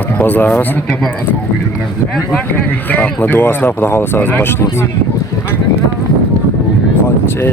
Otbozlarimiz xalqni duosida xudo xolasa o'zi boshlaymiz. Qancha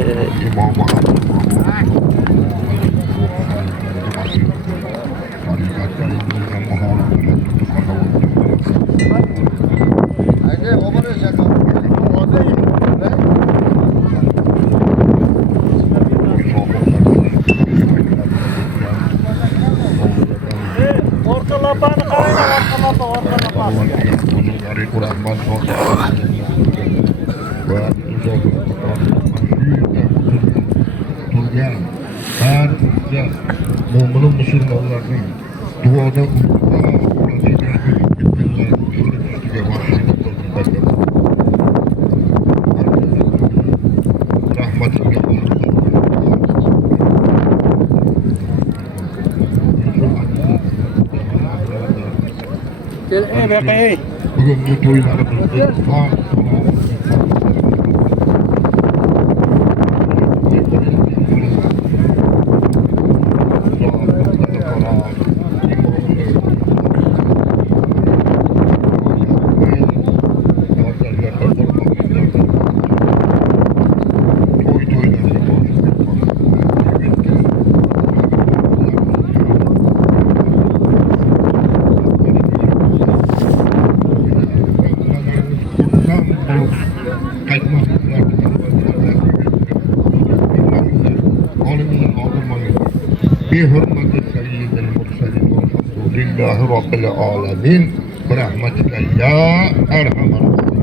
mo'min musulmonlarning duoda rahmatinga bugungi to'ylarimizni بحرمة سيد المرسلين والحمد لله رب العالمين برحمتك يا أرحم الراحمين.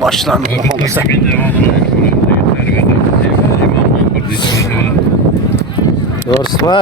başlandı xolasa. Yo'rsizmi?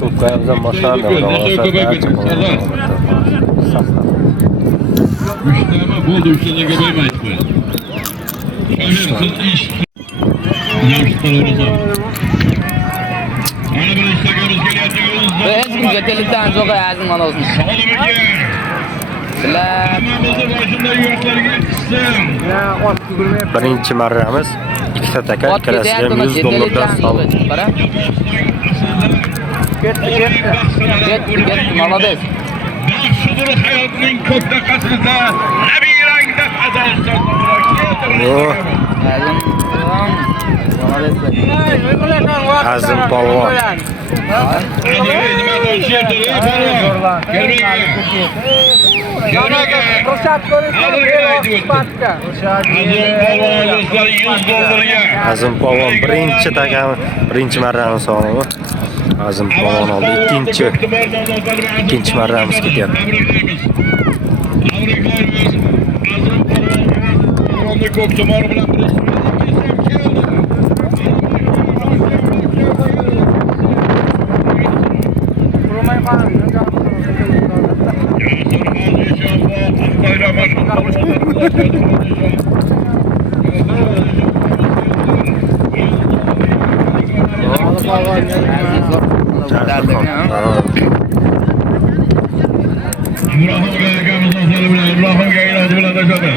Ko'pkayimizdan boshlanadi. Üçleme buldu, üçleme koymayız mı? Şahirsız iş. Yaşlılar orada. Ana bir istakımız geliyor. Ben hiç götelikten çok ayazım bana olsun. Sağ olun Ege. Tamamımızı başında yuvartları geçsin. Birinchi marramiz ikkita taka, ikkalasiga $100 sal. Ketdi, молодец. Şudur hayatının kök dakikasında nabirangda kazanırsa. Azim polvon. Azim polvon birinchi marrani sog'ligi. Azim polvon oldi. Ikkinchi marramiz ketyapti. İbrahim Gayyakamızın sözü bilen, İbrahim Gayyak'ı bilen de şöyle.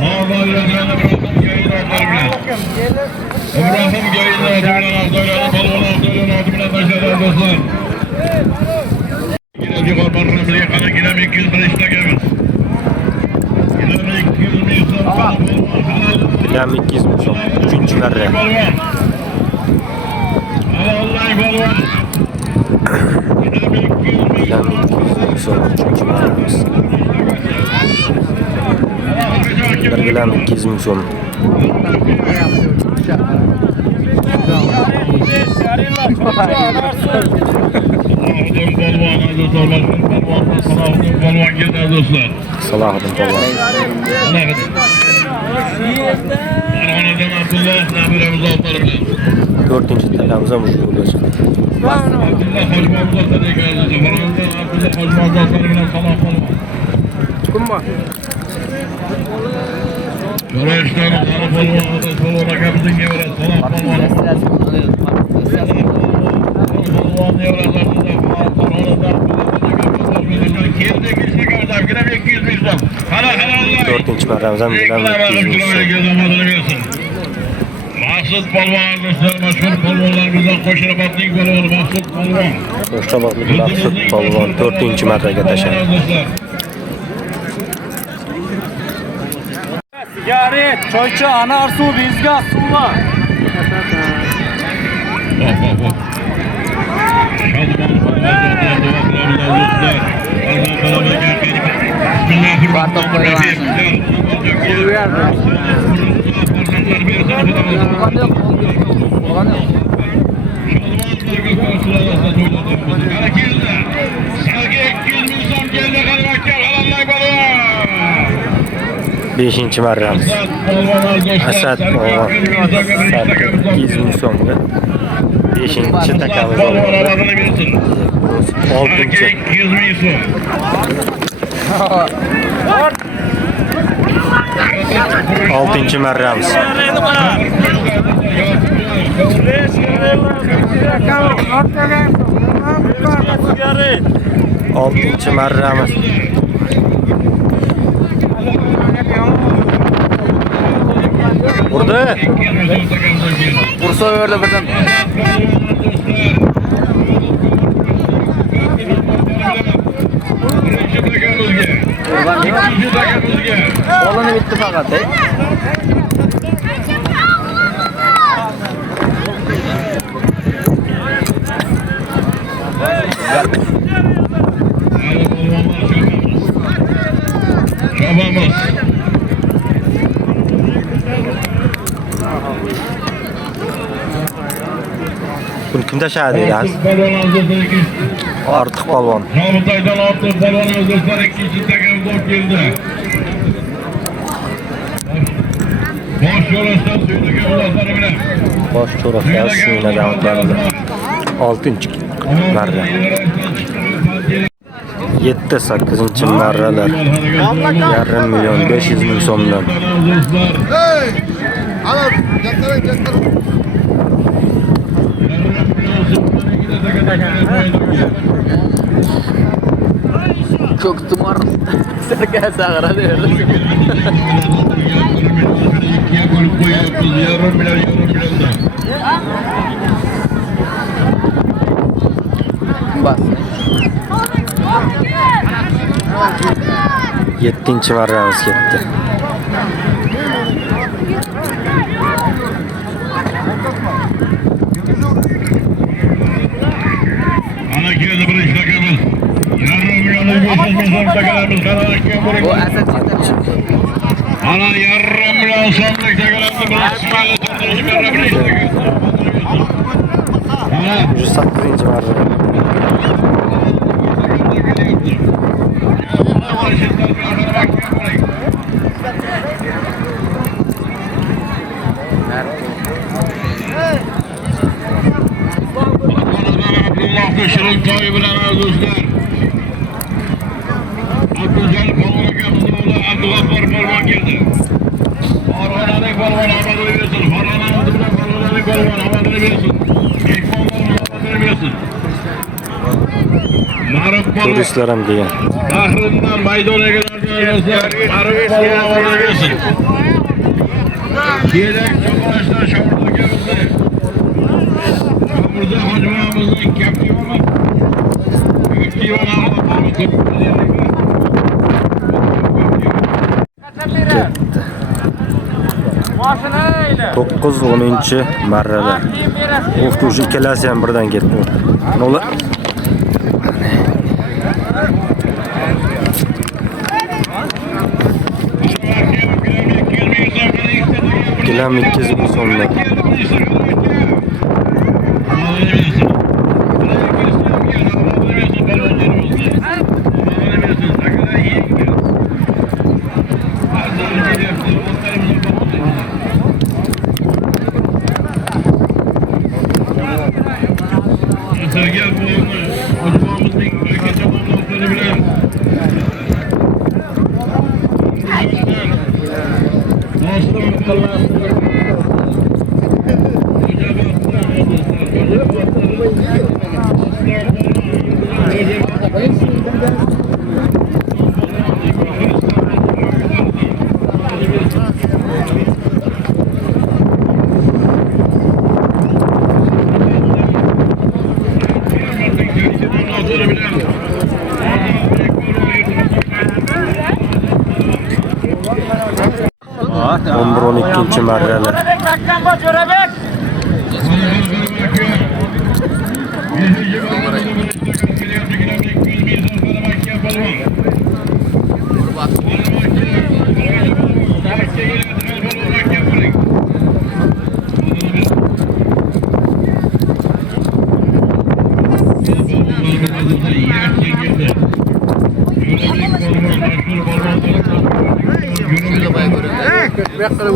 Ağzı bilen, İbrahim Gayyak'ı bilen. İbrahim Gayyak'ı bilen, Abdülhamid Balvan, Abdülhamid bilen de şöyle dostlar. Yine bir korban Ramli'ye kadar yine bir 200 takımız. Yine bir 200 milyon kadar Bilen 200 milyon. Üçüncü merre. Allah'ı balvan. Yine bir 200 milyon. Bilen 200 milyon. Üçüncü merremiz. Bir bilen 200 milyon. Balvan geldi dostlar. Salahattin Balvan. Arhana'dan Abdullah Nabiremiz altları bilen. Dördüncü takımıza bu olacak. Abdullah Hacımamız altları geldi. Zamanında Abdullah Hacımamız altları bilen Salah Balvan. Kumma. Yoraştan Salah Balvan'a da Salah'a kapıdın gibi Salah Balvan. Balvan yoraştan Dördüncü merremizden bilen 200 milyon. Mahsud Balvan dostlar, maşhur balvanlarımızdan Koşarabatlık balvanı Mahsud Balvan. Koştabatlık Mahsud Balvan dördüncü merrege taşıdı. Sigaret, çayçı, anar su, bizga, sular. Beşinci merremiz. Asad Balvan. 200 milyon. Beşinci takımız olmadı. Altıncı. 200 milyon. Altıncı merremiz. Altıncı merremiz. Burada. Bursa verdi birden. Olanı bitti fakat. Çabamız. Bunu kim taşıdı ya? Artık Balvan. Rabıtay'dan artık balon hazırlar ikinci takım top girdi. Boş yorastan suyunu kavlasları bile. Boş çoraklar suyuna devamlarında. Altıncı merre. 7-8 merreler. Yarım milyon 500 bin sondan. Çok tımar. Serkan Sağır'a diyoruz. Bas. 7. merremiz gitti. Ana girdi bir iştakımız. Yarım milyonu gözümüzün takalarımız kanarak kömürük. Bu Asad yeter. Ana yarım milyon sonluk takalarımız bir İsmail'e tutmuş bir iştakımız. Ana 108. merre. Abdullah Kışır'ın köyü bilen dostlar. Abdülcel Palmakamızın oğlu Abdullah Parman geldi. Parmananik Parman hamadını versin. Parmananik Parman hamadını versin. Ma'ruf polvon. Turistlar ham kelgan. Bahrimdan maydonaga o'rnatilgan. Ma'ruf polvon o'rnatilsin. Kerak cho'qlashlar shoirlarga o'zi. Mirzo Hojimovimizning kapitani. Boshini ayla. 9-10 marrada. O'qituvchi ikkalasi ham birdan ketdi. Ular Kilam 200 ming so'mdan. Onlar 12. marralar.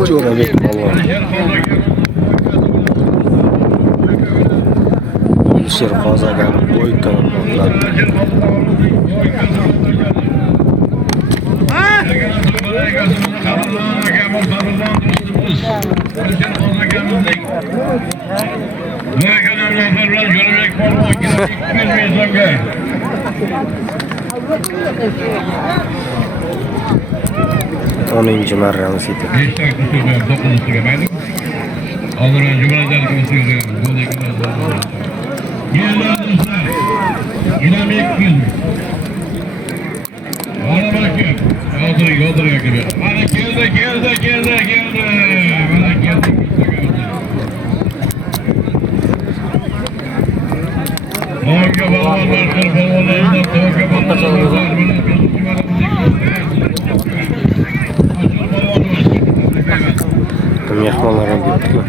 Jo'rabek polvon. Sher qozagan bo'y kanallar. Oninchi marramiz edi. Mehmonlar ham ketdi.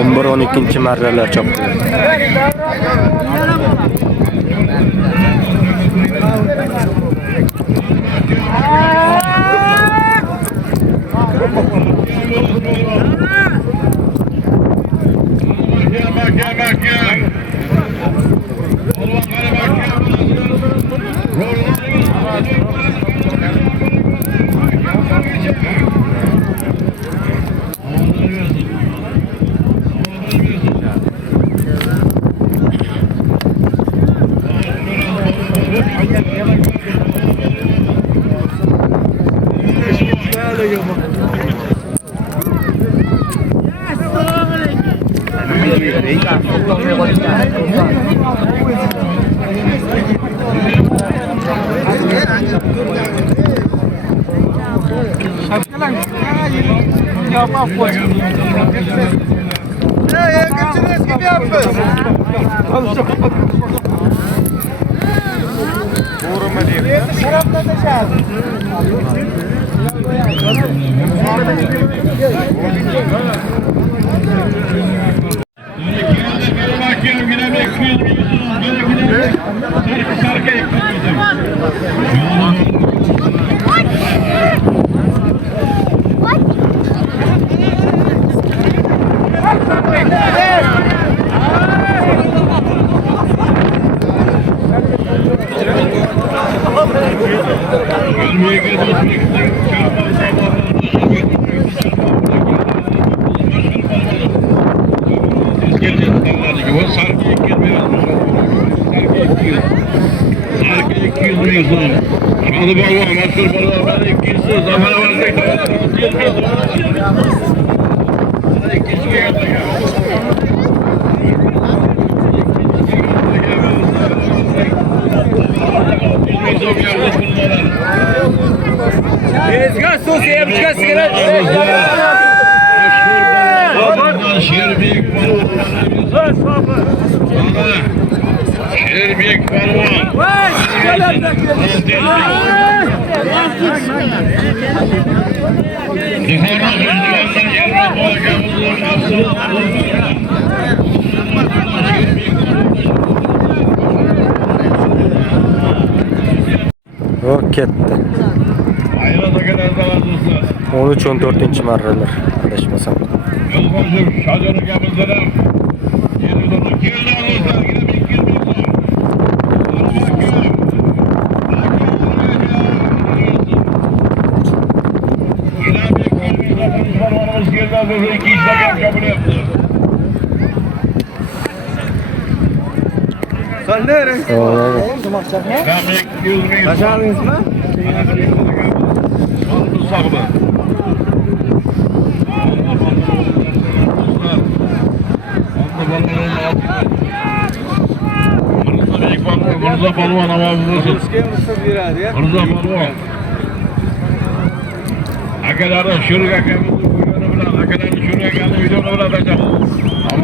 On bir 12 marralar chopdi. Hakem yine bekliyoruz. Sarkı Şalı balva, maşhur balva, bana ikisi, zamana varacak, bana ikisi geldi. Bezgah sosu yapacağız sigara. Şerbik balvan. Vay! Yok ketdi. Ayrıca kadar zararlısı. 13-14 marralar. Adashmasam. Yolbaşı şacanı kapızdırım. Yeni dolu. Kirli alırsan yine bir kirli olsun. Yine bir kirli olsun. Parmağımız kirli alırsa 2 işlem kabul yaptı. Sen nereye? Ben bekliyorum. Kaçardınız mı? Oldu saklı. Rıza Balvan avazlısın. Rıza Balvan. Akalarda şuraya geldi videonu bilen. Akalarda şuraya geldi videonu bilen açalım.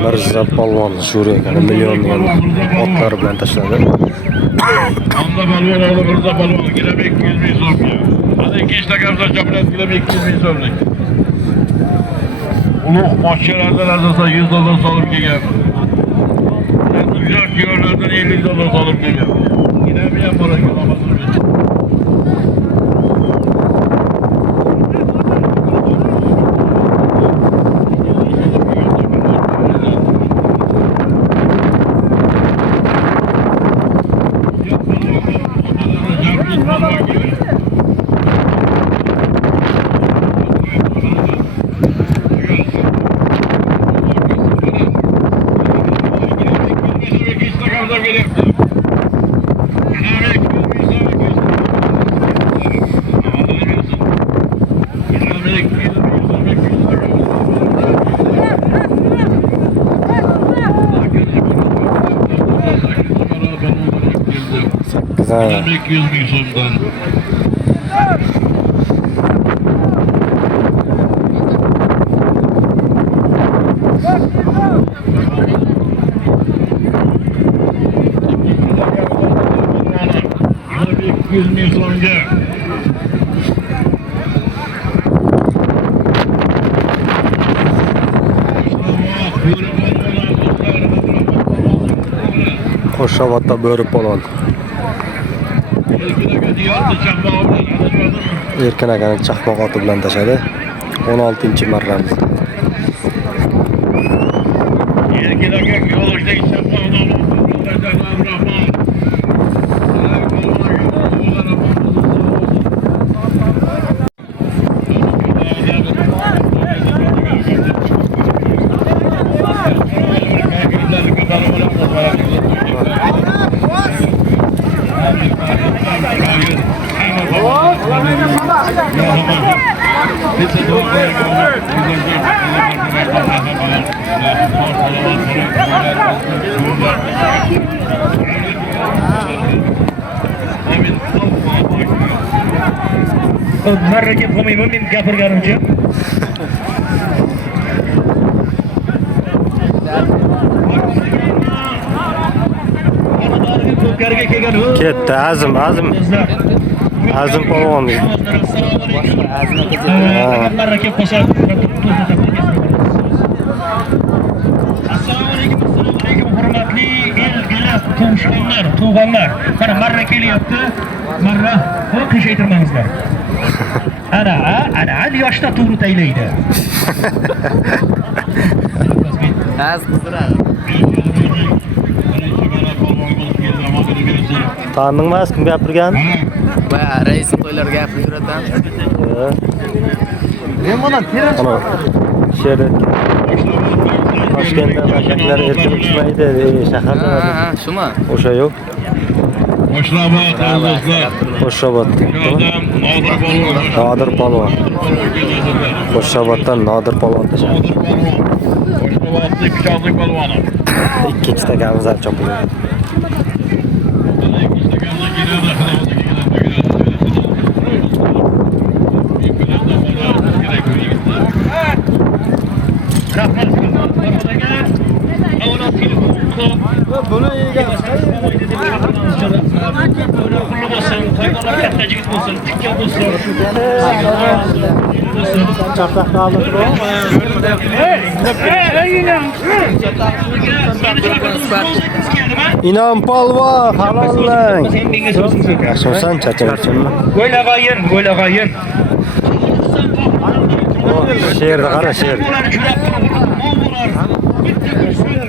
Mirza Polvon Suriyaga million otlar bilan tashladi. Anda Balvan oğlu Rıza Balvan. Gidem 200 bin soruyor. Hadi 2 işte kapsa çapret gidem 200 bin soruyor. Uluk mahşerlerden azalsa 100 dolar salıp geliyor. Sıcak yiyorlardan 50 dolar salıp geliyor. Yine bir yapara gölamazsın. Güzel. 200 bin sondan. Yine 200 bin sonunca. Qo'shavotda bo'ri polvon. Erkin akani chaqmoq oti bilan tashladi. 16-marramiz. Erkin aka yo'ldagi chaqmoqni Marraga qo'ymayman men gapirganimcha. Ketdi Azim Azim polvon. Marraga qo'shadi. Assalomu alaykum, hurmatli tug'ishganlar, tug'anlar. Mana marra kelyapti. Marra, bu qishaytirmangizlar. Ana, yoshda to'g'ri taylaydi. Az qizdiradi. Tanidingmi, kim gapirgan? Va rais to'ylarga gapirib yuratan. Men bundan teren Ana she'r Toshkentda mashaklar erkin uchmaydi, shaharda. Ha, shumi? O'sha yo'q. Qo'shrabot do'stlar. Qo'shrabot. Nodir polvon. Qo'shrabotdan Nodir polvon tashladi. Qo'shrabotlik pichoqlik polvoni. Ikkinchi stakanimiz ham chopildi. Rahmat. Avval telefon qilib, buni egamiz. pulli bo'lsin, to'ylar katta yigit bo'lsin, tikka bo'lsin. Chaqchaqni olib Inom polvon, halollang. Sen menga so'zing so'ka. Yaxshisan, charchamaysanmi? O'ylag'ayin. She'rni qara, she'r.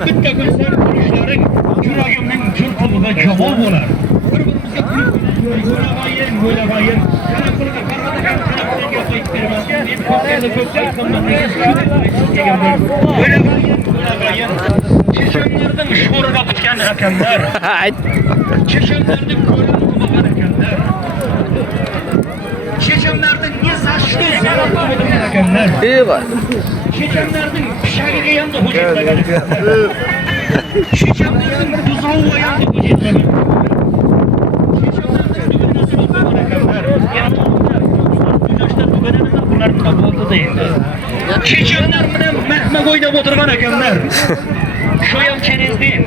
Bitta ko'rsam ishlaring yuragimning jurqinida javob bo'lar. Bir-birimizga o'ylag'ayin. Qara pulga qaramagan qaraga qo'yib bermasga, men ko'plarda ko'p aytganman. O'ylag'ayin. Chechenlarning sho'riga bitgan ekanlar. Ayt. Chechenlarning ko'rini qilmagan ekanlar. Chechenlarning nezashli zararlagan ekanlar. Eyvah. Chechenlarning pishagiga ham hujjatlagan ekanlar. Chechenlarning buzovi ham hujjatlagan. Chechenlarning dugonasi bo'lgan ekanlar. Bular qabulda endi. Chechenlar bilan mahma o'ynab o'tirgan ekanlar. Shu ham cherezdin.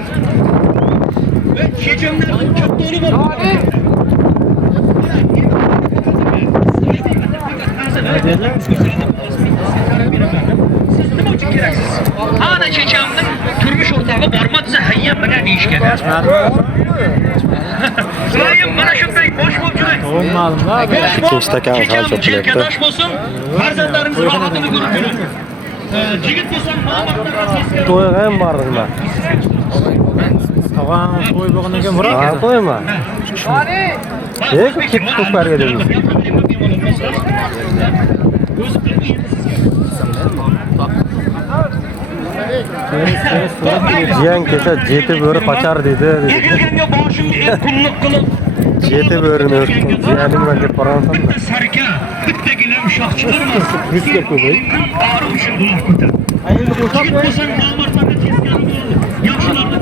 Ve Chechenlarning katta o'li bor. Siz nima uchun keraksiz? Ana chechamning turmush o'rtog'i bormasa hayyam bilan deyishgan. Silayim mana shunday bosh bo'lchilik. Olmadim-da. Ikkinchi stakan ham chopilyapti. Yelkadash bo'lsin, farzandlaringiz rohatini ko'rib yuring. Jigit bo'lsam, ma'lumotlarga tezkor. To'yga ham bordingmi? Tog'am to'y bo'lgan ekan, biroq. Ha, qo'yma. Ketib ko'parga dedingiz. Jiyan kelsa jeti bo'ri qochar dedi. Egilganga boshimni kunliq qilib, Jeti bo'rini jiyanim bilan deb borasan. bitta sarka, bitta gilam shox chiqarmas. Yuzga ko'pay. Ori uchun bular ko'tar. Endi qo'shib Jigit bo'lsang, ma'lumotlarga tezkor bo'l. Yaxshilarni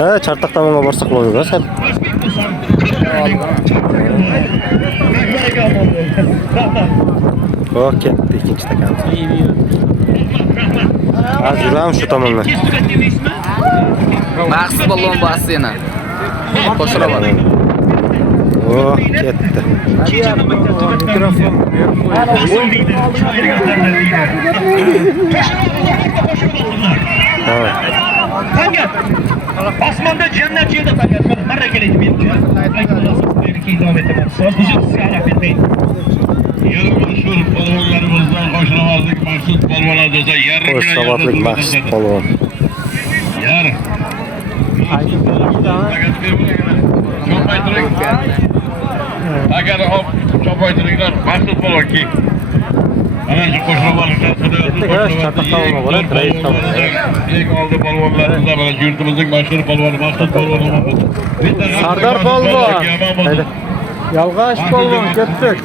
Ha, Chartoq tomonga borsak bo'ladi, sen. Oh, ketdi ikkinchi stakan. Hozir yuram shu tomonga. Maqsad balon bosdi yana. Qo'shiraman. Oh, ketdi. mikrofon Ha. Tangat. Osmonda jannat yerda tangat. Marra kelaydi menga. Aytmoqchi davom etaman. So'z uzun sizga bermaydi. Yarım mashhur polvonlarimizdan qo'shramazlik Maqsud polvonlar desa yarim Qo'shramatlik Maqsud polvon. Yarim. Chopaytiring. Agar chopaytiringlar Maqsud polvon ki. Ana shu qo'shramatlikdan eng oldi polvonlarimizdan mana yurtimizning mashhur polvoni Maqsud polvon. Sardor polvon. Yalg'ash polvon ketdik.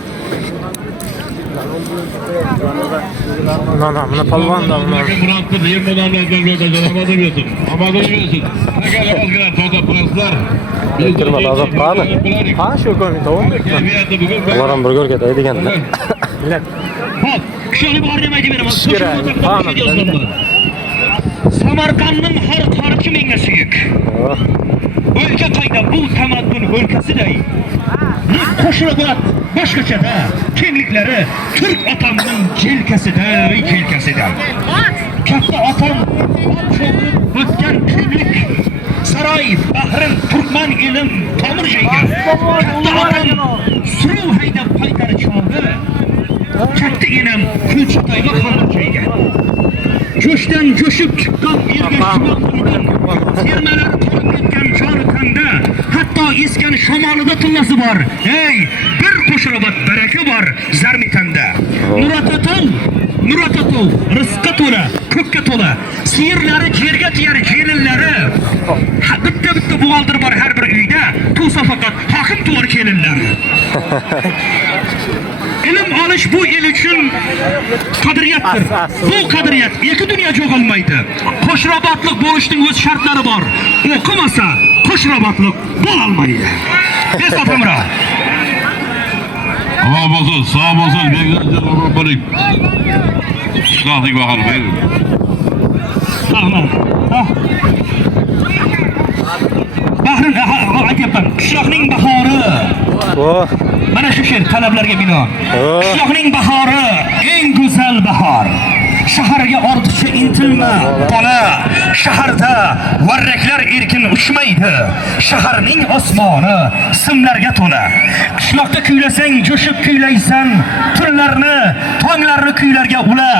Mana polvonda Muratni deyim odamlar bo'lgan Amador bo'lsin. Amador bo'lsin. Agar ozgina toza prenslar Kirma azab qani. ha shu ko'mi to'g'ri. kayfiyati bugun Ular ham bir ko'rga deydiganda. Millat. Hop, kishini bor demaydi beraman. Kerak. Samarqandning har qarichi menga suyuk. Oh, O'lka qayda bu tamaddun o'lkasiday. Qo'shilib boshqacha-da. Kengliklari turk otamning yelkasida. Katta otam o'tgan kimlik bilan tomir yeygan. Katta otam suruv haydab paytari choldi. Katta enam kulchatoyga xamir yeygan. Jo'shdan jo'shib chiqqan yerga shumoqdan termalar to'lib ketgan joni tanda, hatto esgan shamolida tillasi bor. Ey, bir qo'shrobat baraka bor zarmitanda. Nuratatov, rizqqa to'la, ko'kka to'la. Siyirlari yerga tiyar kelinlari. Bitta buğaldır bor har bir uyda, tusa faqat hokim to'g'ri kelinlari. Ilm olish bu el uchun qadriyatdir. Bu qadriyat ikki dunyo jo'g'olmaydi. Qo'shrobatlik bo'lishning o'z shartlari bor. O'qimasa qo'shrobatlik bo'lolmaydi. Besotamra. Allah olsun, sağ olsun, beklerce bölük. Şıklattık bakalım. Rahmat. Bahrin, aytyapman, qishloqning bahori. O, Mana shu she'r talablarga binoan. Qishloqning bahori eng go'zal bahor. Shaharga ortiqcha intilma, bola. Shaharda varraklar erkin uchmaydi. Shaharning osmoni simlarga to'la. Qishloqda kuylasang, jo'shib kuylaysan. Tunlarni, tonglarni kuylarga ula.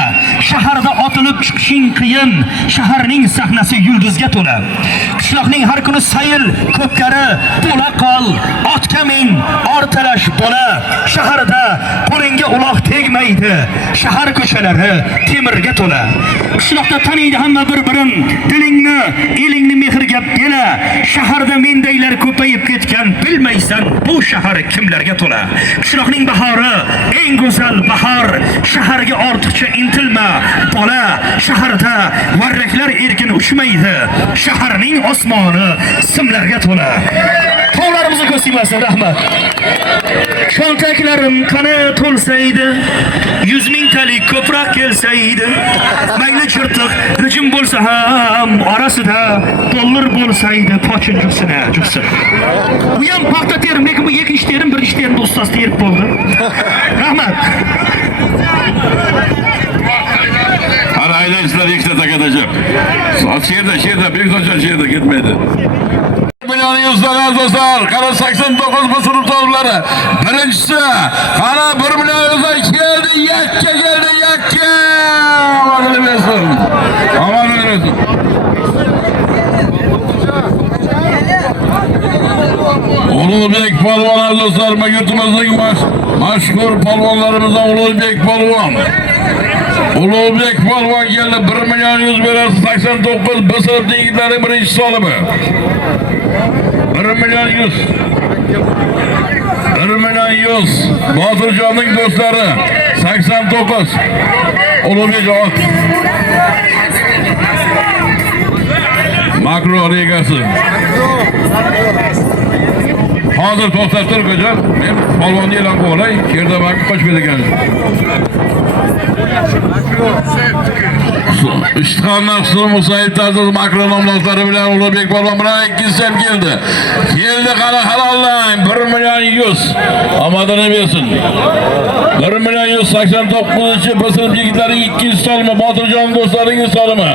Shaharda otilib chiqishing qiyin. Shaharning sahnasi yulduzga to'la. Qishloqning har kuni sayil, ko'pkari, to'la qol, otga min, ortalash bola. Shaharda qo'lingga uloq tegmaydi. Shahar ko'chalari temirga to'la. Qishloqda taniydi hamma bir-birin. Dilingni, elingni mehrga bela. Shaharda mendaylar ko'payib ketgan, bilmaysan bu shahar kimlarga to'la. Qishloqning bahori eng go'zal bahor. Shaharga ortiqcha intilma, bola. Shaharda varraklar erkin uchmaydi. Shaharning osmoni simlarga to'la. Tog'larimizni ko'rsimasin, rahmat. Cho'ntaklarim qani to'lsaydi, 100 mingtalik ko'proq kelsaydi. Mayli chirtiq hujum bo'lsa ham orasida dollar bo'lsaydi, pochin juqsin. Bu ham paxta terim, lekin bu ikki ish terim, bir ish terimda ustoz terib bo'ldi. Rahmat. Hadi aileciler ikisi takatacak. Şehirde, büyük hoca şehirde gitmedi. Milyon yüzler dostlar, kana 89 bu sınıf torunları. Birincisi, kana 1 milyon yüzler geldi, yakka. Aman ölemesin. Ulubek Palvan dostlar, yurtumuzun maşhur palvanlarımızdan Ulubek Palvan. Ulubek Palvan geldi, 1 milyon 100 verarsa 89 bu sınıf yigitlerin birinci salımı. 1 milyon 100. 1 milyon 100. Batırcan'ın dostları 89. Ulubek at. Makro ligası. Hazır to'xtatib hocam. Men polvonni e'lon qilay. Yerda bak qochib ekan. İştihanlar Sulu Musayip Tarzı makro nomlozlari bilan Ulubek polvon bilan ikkinchi ham keldi. Qana halollang 1 milyon 100. Omadini bersin. 1 milyon 189 bu sınıf yigitlarning ikkinchi solimi Botirjon do'stlaringiz solimi.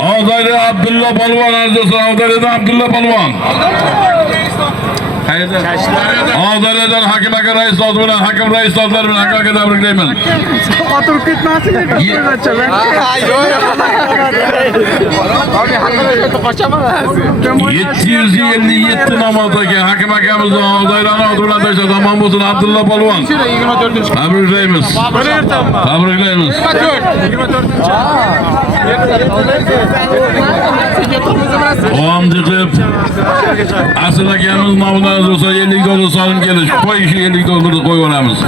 Ağdaylı Abdullah Palvan arzusuna Ağdaylı'dan Abdullah Palvan. Ağdaylı'dan Hakim Aka Reis oldu bilen Hakim Reis oldular bilen Hakim Aka'da bıraklayman. Oturup gitmesin ki. 757 namazdaki Hakim Aka'mızdan Ağdaylı'na oturulan taşla tamam olsun Abdullah Palvan. Tebriklayımız. Tebriklayımız. 24. Oğamcıkıp asıl akayımız namından olsa 50 dolar salım gelir. Koy işi 50 doları koy oramız.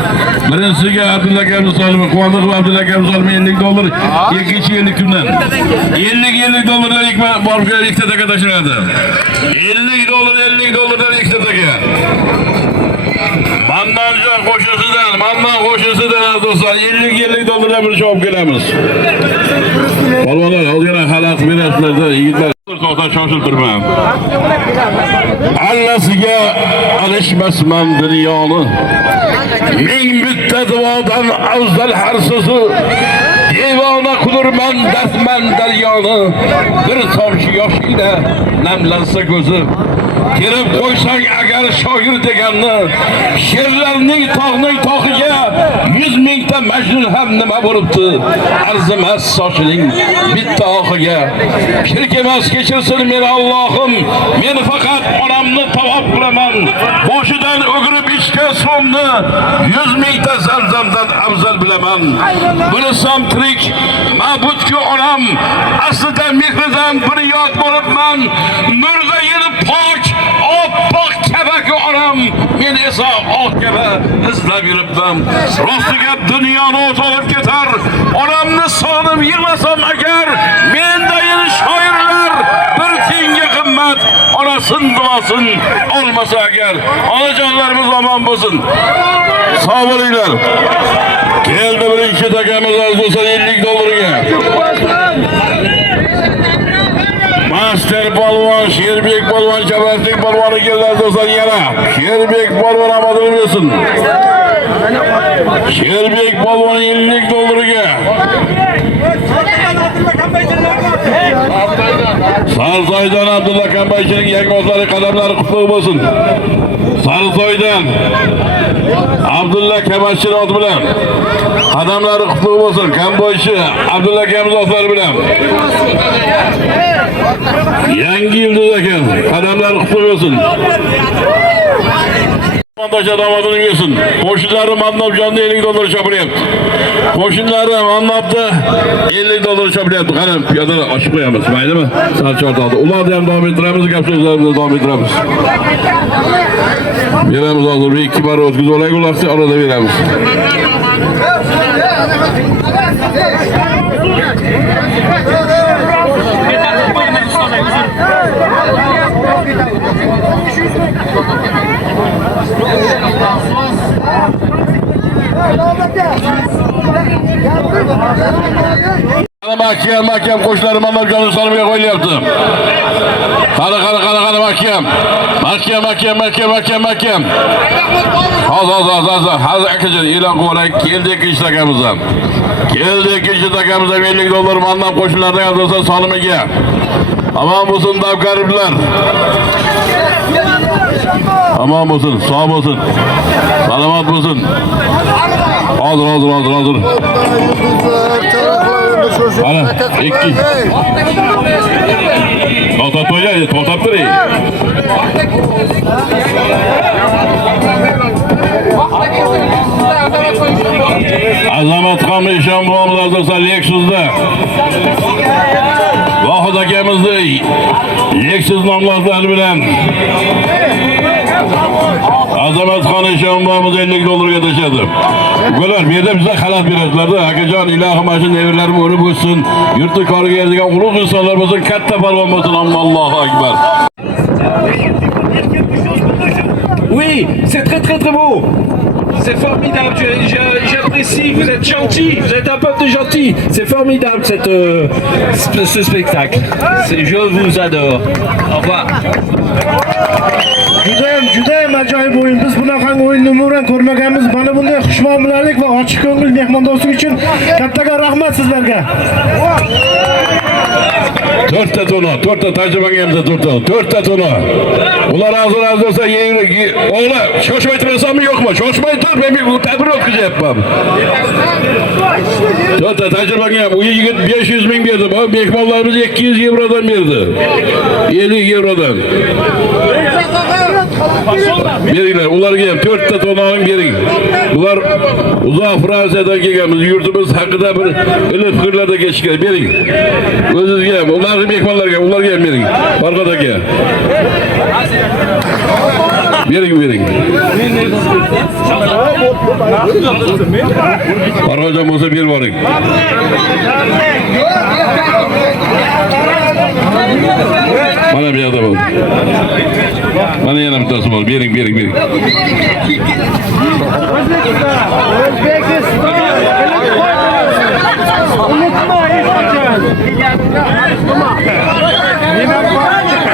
Birincisi Abdullah akayımız salımı. Kuandık Abdullah akayımız salımı 50 dolar. İkinci 50 kimden? 50 dolardan ilk barkaya ilk tedaka taşınadı. 50 dolardan ilk tedaka. Mandan koşusudan dostlar 50 dolara bir şop gelemiz. Palvanlar al yana halat miraslarda yigitler to'xta shoshib turman. Allasiga alishmasman dunyoni. Ming bitta duodan afzal har so'zi Devona qilurman dardman daryoni, bir tomchi yosh ila namlansa ko'zim. Kelib qo'ysang agar shoir deganni, she'rlarning tog'ning tog'iga 100 mingta majnun ham nima bo'libdi? Arzimas sochining bitta oxiga. Shirk emas kechirsin meni Allohim, men faqat onamni tavob qilaman. Boshidan o'girib ichgan so'mni 100 mingta zamzamdan afzal bilaman. Bilsam tirik ma'budki onam, aslida mehridan bir yod bo'libman. Nurda yelib pok oppoq kabaki onam, men esa oq kaba izlab yuribman. Rosti gap dunyoni o't olib ketar, onamni sog'inib yig'lasam agar, mendayin shoirlar bir tenga qimmat, onasin duosin olmasa agar. Onajonlarimiz omon bo'lsin. Sog' bo'linglar. Keldi birinchi takamiz bo'lsa 50 dollarga. Master polvon, Sherbek polvon, Chavaslik polvoni keldi do'stlar yana. Sherbek polvon omadini bersin. Sherbek polvon 50 dollarga. Sarsoydan Abdulla Kambaychining yag'moqlari qadamlari qutlug' bo'lsin. Sarsoydan Abdulla Kambaychi ot bilan qadamlari qutlug' bo'lsin. Kambaychi Abdulla Kamzoqlar bilan. Yangi yulduz ekan, qadamlari qutlug' bo'lsin. Vatandaşlar damadını versin. Qo'shinlari Mannab jonda 50 dollar chopilyapti. Qo'shinlari Mannabda 50 dollar chopilyapti. Qani piyodalar ochib qo'yamiz, maylimi? Sarchorda. Ularni ham davom ettiramiz, gap so'zlarimizni davom ettiramiz. Beramiz hozir bir ikki bor o'tkazib olaylik, ularni orada beramiz. Mahkam qo'shlari Mamlakatning soniga qo'yilyapti. Qani mahkam. Hozir akajon e'lon qilaylik. Keldi ikkinchi takamizdan. 50 dollar mandan qo'shinlardan yozilsa sonimiga. Aman bo'lsin davkariblar. Aman bo'lsin, sog' bo'lsin. Salomat bo'lsin. Hozir. Ana, ikki. To'xtab turing. Azamat Eshon buvomiz Lexus'da. Vohid akamizni Lexus nomlari bilan Azamat Eshon buvomiz 50 dollarga tashadi. Bular bu yerda bizga xalat beradilar-da. Akajon, ilohim mana shu nevaralarim o'rib o'ssin. Yurtni koriga yuradigan ulug' insonlar bo'lsin, katta palvon bo'lsin. Allohu akbar. Oui, c'est très beau. C'est formidable, j'apprécie, vous êtes gentil, vous êtes un peuple gentil. C'est formidable ce spectacle. Je vous adore. Au revoir. Judayam ajoyib o'yin. Biz bunaqa o'yinni umuman ko'rmaganmiz. Mana bunday xushmuomalalik va ochiq ko'ngil mehmondo'stlik uchun kattaga rahmat sizlarga. 4 ta to'la, 4 ta tarjimaga ham 4 ta to'la. Ular hozir bo'lsa, o'g'lar, shoshmay turasizmi yo'qmi? Shoshmay tur, men bu tadbir o'tkazyapman. 4 ta tarjimaga ham u yigit 500 ming berdi. Bu mehmonlarimiz 200 yevrodan berdi. 50 yevrodan. Beringlar, ularga ham 4 ta to'laning bering. Ular uzoq Fransiyadan kelganmiz, yurtimiz haqida bir ilm fikrlarda kechgan. Bering. O'zingizga ham, ularning mehmonlarga, ularga ham bering. Farqat aka. Bering. Farqatjon bo'lsa berib boring. Mana bu yerda bor. Mana yana bittasi bor. Bering.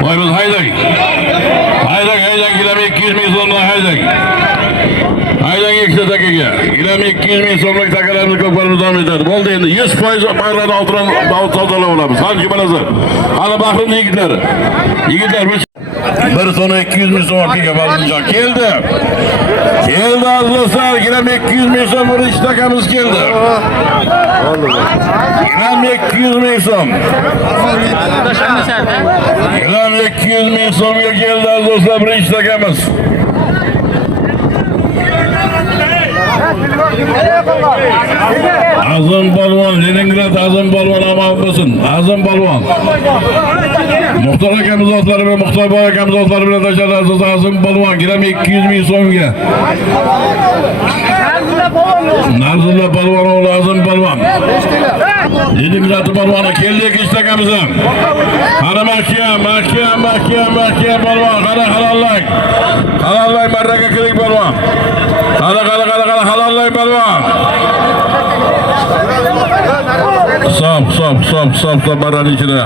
Boyimiz haydang. Gilam 200 ming so'mdan haydang. Aylangi ikkita takaga. Ilam 200 ming so'mlik takalarimiz ko'klarimiz davom etadi. Bo'ldi endi 100% barlarni oltiran savdolar olamiz. Qancha bo'lasa. Qani Bahrim yigitlari. Yigitlar bir tona 200 ming so'm olib kelgan keldi. Keldi azizlar, ilam 200 ming so'm bir ish takamiz keldi. Ilam 200 ming so'm. Ilam 200 ming so'mga keldi azizlar bir ish takamiz. Azim Balvon, Leningrad Azim Balvon amal bo'lsin. Azim Balvon. Muxtor akamiz otlari va Muxtor boy akamiz otlari bilan tashladi. Azim Balvon giram 200 ming so'mga. Nazirlar Balvon o'g'li Azim Balvon. Leningrad Balvoni keldik istakamizim. Qara mahkam Balvon, qara halollang. Halollang marraga kirik Balvon. Qara halollang Balvon. Stop marraning ichida.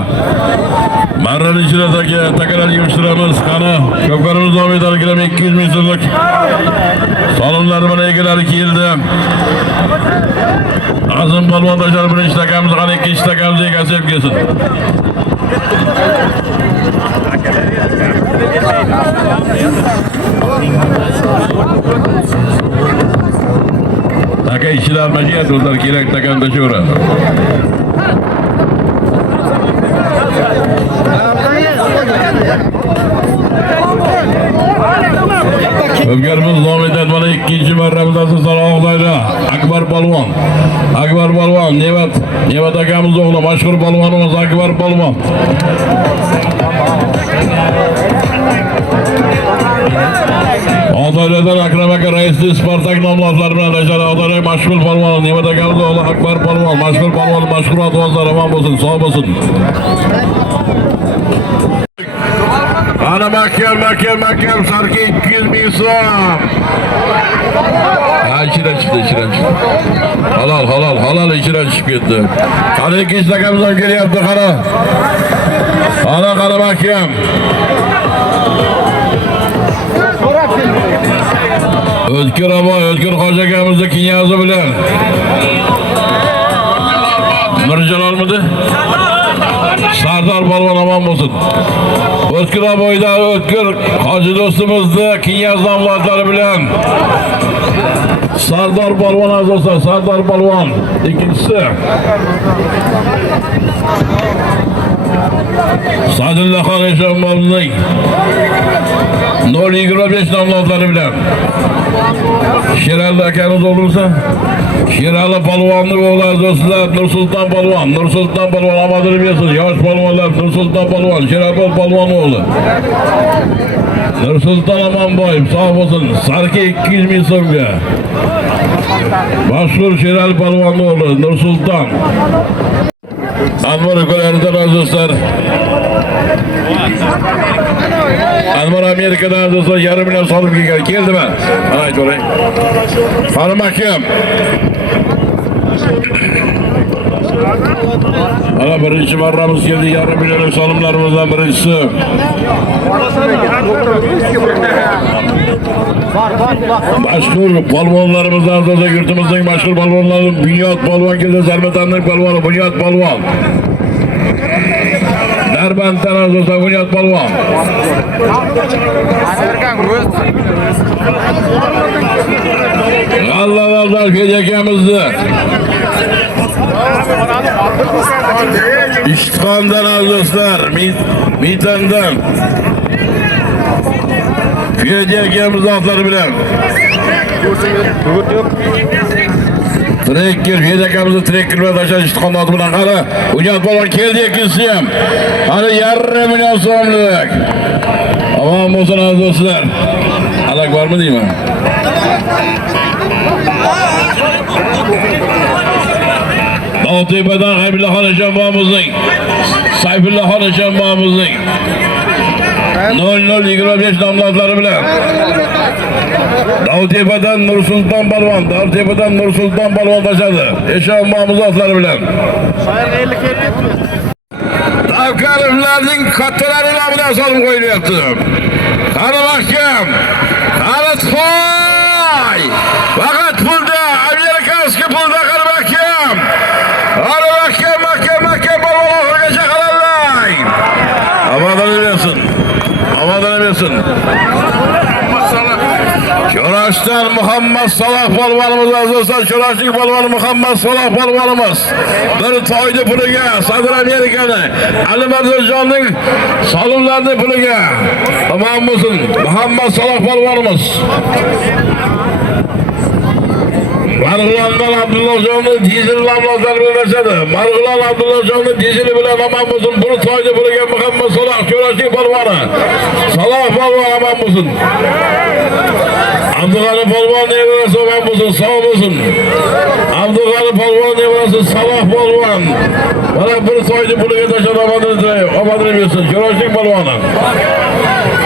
Marraning ichidagi takalarni yig'ishtiramiz. Qani ko'pkarimiz davom etadi. 200 ming so'mlik solimlar bilan egalari keldi. Azim Balvon tashar bilan ishtakamiz, qani ikki ishtakamiz egasi olib kelsin. Taka ishlar majiyat o'zlar kerak takan tashaveradi. Ko'pkarimiz davom etadi. Mana ikkinchi marramiz Og'dayda Akbar Balvon. Nevat akamiz o'g'li mashhur balvonimiz Akbar Balvon. Og'daydan Akram aka raisli Spartak nomli otlar bilan tashadi. Og'day mashhur balvon, Nevat akamiz o'g'li Akbar Balvon, mashhur balvon, mashhur otlar omon bo'lsin, sog' bo'lsin. Ana mahkam sarki 200 ming so'm. İçinden çıktı. Halal içinden çıkıp gitti. Hadi iki istakamızdan geri yaptı Kara mahkem. Özgür Hoca akamızda kinyazı bilen. Nurcan olmadı. Sardar Balvon aman olsun. Özgür aboyda Özgür Hacı dostumuzda kinyaz namlatları bilen. Sardar Balvon az olsa Sardar Balvon ikincisi. Sadullah Khan Eşanbabı'nın 025 namlatları bilen. Şeral'da akanız olursa Şeral'da Balvonlu oğlar dostlar Nursultan Balvon amadını biliyorsunuz. Yaş Balvonlar Nursultan Balvon Şeral'da Balvon oğlu Nursultan aman boyum sağ olsun. Sarki 200 ming so'mga. Mashhur Şeral Balvonlu oğlu Nursultan. Anvar ülkelerinden azizler. Anvar Amerika'dan azizler yarım milyon so'm keldi mi? Haydi oraya. Qani mahkem. Ana birinchi marramiz keldi, yarım milyon so'mlarimizdan birincisi. Mashhur balvonlarimizdan da yurtimizning mashhur balvonlari Bunyod Balvon keldi, Zarbatanning balvoni Bunyod Balvon. Darbanddan azizlar Bunyod Balvon. Allah fedakamizni İştihandan azizlar, Mitandan fedakamiz otları bilen Trekker, fedakamizni trekker bilan tashlash İştihan oti bilan qara. Bunyod Balvon keldi ikkinchisi ham. Hali yarım milyon so'mlik. Aman bo'lsin azizlar. Alak bormi deyman? Dağtepe'den Haybullah Khan Eşanbabımızın Sayfullah Khan Eşanbabımızın 0025 namlatları bilen Dağtepe'den Nursultan Balvon taşadı. Eşanbabımız atları bilen Tavkariflerinin kattalarıyla bilen salım koyunu yaptım. Qani mahkem, qani toy. Faqat pulda, amerikanskiy pulda qarabakam. Makka balonlarga chaqiralay. Omadan versin. Çoraş'tan Muhammed Salah balvanımız azizler. Çoraş'lık balvanı Muhammed Salah balvanımız. Bir toyda puliga, Sadir Amerika'nı, Ali Mirzojonning salımlarını puliga. Tamam mısın? Muhammed Salah balvanımız. Marg'ilondan Abdullajonning dizeli namozlar bo'lmashadi. Marg'ilon Abdullajonning dizeli bilan aman bo'lsin. Buni toyda puliga Muhammed Salah Çoraş'lık balvanı. Salah balvan aman bo'lsin. Abdug'ani polvon nevarasi aman bo'lsin, sog' bo'lsin. Abdug'ani polvon nevarasi Salah polvon. Mana bir soyni puliga tashlab omadini bersin. Çoraş'lık polvoni.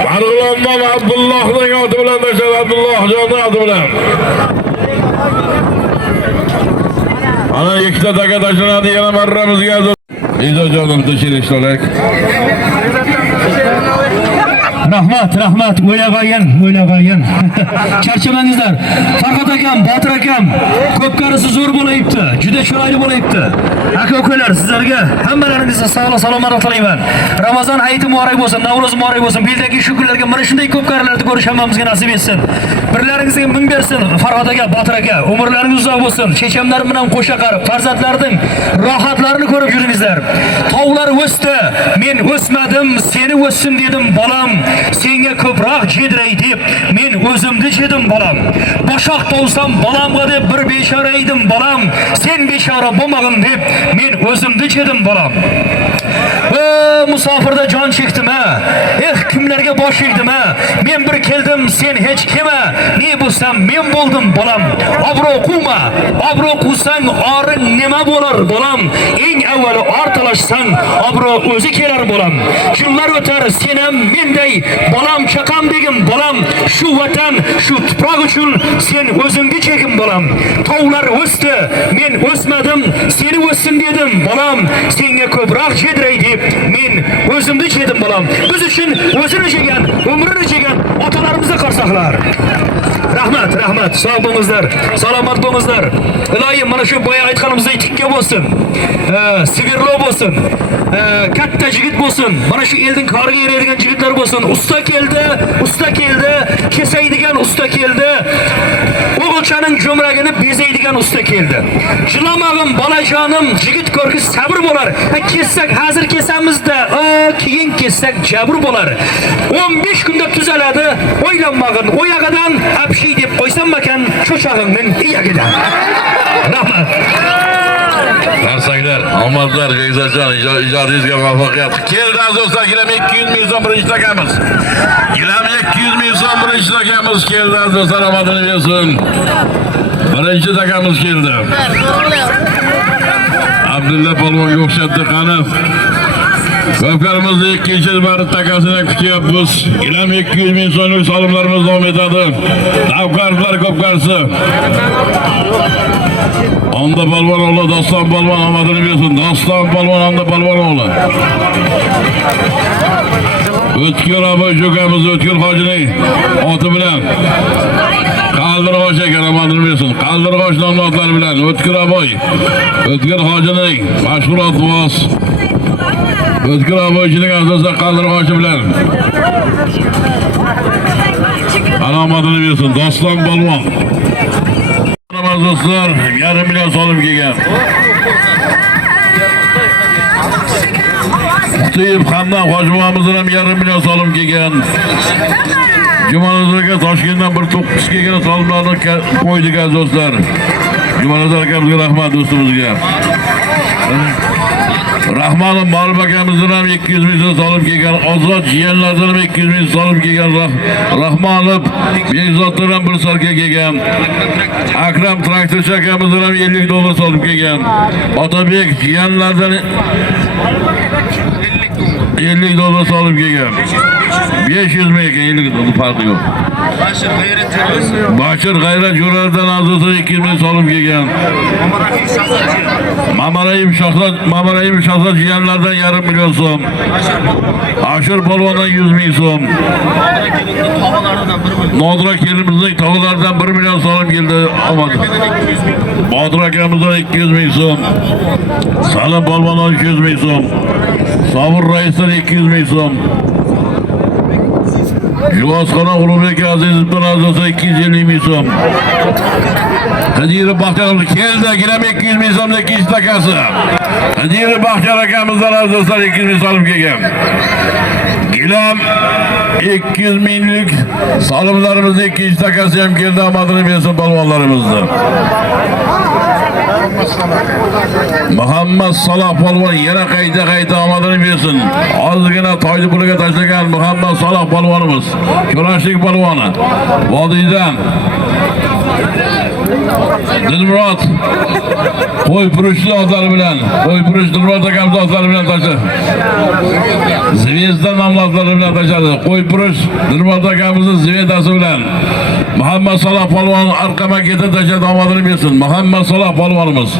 Marg'ilondan Abdullohning oti bilan tashlab Abdullohjonning oti bilan. Ana ikkita taka tashlanadi, yana marramizga. Izojonim tashirishlar. Rahmat, o'ylag'ayin. Charchamangizlar. Farhod akam, Botir akam, ko'pkarisi zo'r bo'layapti. Juda chiroyli bo'layapti. Aka-ukalar, sizlarga hammalaringizga salomat tilayman. Ramazon hayiti muborak bo'lsin, Navro'z muborak bo'lsin. Bildagi shu kunlarga mana shunday ko'pkarilarni ko'rish hammamizga nasib etsin. Birlaringizga ming bersin. Farhod aka, Botir aka, umrlaringiz uzoq bo'lsin. Chechamlar bilan qo'sha qarib, farzandlarning rohatlarini ko'rib yuringizlar. Tog'lar o'sdi, men o'smadim, seni o'ssim dedim bolam. Senga ko'proq jedray deb men o'zimni jedim bolam. Boshaq bo'lsam bolamga deb bir beshora edim bolam. Sen beshora bo'lmag'in deb men o'zimni jedim bolam. Musofirda jon chekdim ha. Kimlarga bosh egdim ha. Men bir keldim, sen hech kema. Ne bo'lsam men bo'ldim bolam. Obro' quvma, obro' quvsang oring nima bo'lar bolam. Eng avvalo or talashsang obro' o'zi kelar bolam. Yillar o'tar, sen ham menday bolam chaqam degim bolam. Shu vatan, shu tuproq uchun sen o'zingga chegim bolam. Tog'lar o'sdi, men o'smadim, seni o'ssin dedim bolam. Senga ko'proq jedray deb men o'zimni chedim bolam. Biz uchun o'zini chegan, umrini chegan otalarimizni qarsaqlar. Rahmat, sog' bo'lingizlar, salomat bo'lingizlar. Iloyim mana shu boya aytganimizdek tikka bo'lsin. Sivirlo bo'lsin. Katta yigit bo'lsin. Mana shu elning qoriga eradigan yigitlar bo'lsin. Usta keldi, kesaydigan usta keldi. O'g'ilchaning jo'mragini bezaydigan usta keldi. Jilamag'im bolajonim, yigit ko'rki sabr bo'lar. Kessak hozir kesamizda, keyin kessak jabr bo'lar. 15 kunda tuzaladi. O'ylanmag'in, oyog'idan apshi deb qo'ysam ekan, cho'chag'imning iyagidan. Rahmat. Qarsanglar, omadlar, G'ayzajon, ijodingizga muvaffaqiyat. Keldi azizlar, gilam 200 ming so'm birinchi takamiz. Gilam 200 ming so'm birinchi takamiz keldi azizlar, omadini bersin. Birinchi takamiz keldi. Abdulla polvonga o'xshatdi qani. Ko'pkarimizni ikkinchi barit takasini kutyapmiz. Gilam 200 ming so'mlik solimlarimiz davom etadi. Navkarlar ko'pkarisi. Onda balvon oğlu, Doston balvon omadini bersin. Doston balvon, onda balvon oğlu. O'tkir aboy jo'kamiz, O'tkir hojining oti bilan Qaldirg'och ekan, omadini bersin. Qaldirg'och nomlari bilan O'tkir aboy, O'tkir hojining mashhur otvoz. O'tkir aboychining asosan Qaldirg'ochi bilan omadini bersin. Doston balvon. Do'stlar, yarim million solim kelgan. Xutiyib Hamdan Hojiboyimizdan ham yarim million solim kelgan. Jumanazar aka Toshkentdan bir 9 kelgan solimlarni qo'ydik do'stlar. Jumanazar akamizga rahmat do'stimizga. Rahmonov Ma'ruf akamizdan ham 200 ming so'm solim kelgan. Ozod jiyanlardan ham 200 ming solim kelgan. Rahmonov Bekzoddan ham bir sarka kelgan. Akram traktorchi akamizdan ham 50 dollar solim kelgan. Otabek jiyanlardan 50 dollar solim kelgan. 500 mi ekan? 50 farqi yo'q. Bashir G'ayrat Jo'rardan arzisi 200 ming solim kelgan. Mamarayim Shahzod jiyanlardan yarim million so'm. Ashur polvondan 100 ming so'm. Nodira kelimizning tog'laridan 1 million solim keldi. Botir akamizdan 200 ming so'm. Salim polvondan 300 ming so'm. Sabir raisdan 200 ming so'm. Juvozxona Ulug'bek Azizovdan arzisi 250 ming so'm. Hajirov Baxtiyor keldi, gilam 200 ming so'mda ikkinchi takasi. Hajirov Baxtiyor akamizdan arzisi 200 ming so'm kelgan. Gilam 200 minglik solimlarimizning ikkinchi takasi ham keldi, omadini bersin polvonlarimizni. Muhammad Saloh polvon yana qayta omadini bersin. Ozgina toyni puliga tashlagan Muhammad Saloh polvonimiz, Kurashlik polvoni. Vodiydan Dilmurod qo'y purushli otlari bilan, qo'y purush Dilmurod akamiz otlari bilan tashladi. Zvezda nomlari bilan tashladi. Qo'y purush Dilmurod akamizni zvezdasi bilan Muhammad Saloh polvon arqama ketib tashladi, omadini bersin. Muhammad Saloh polvonimiz.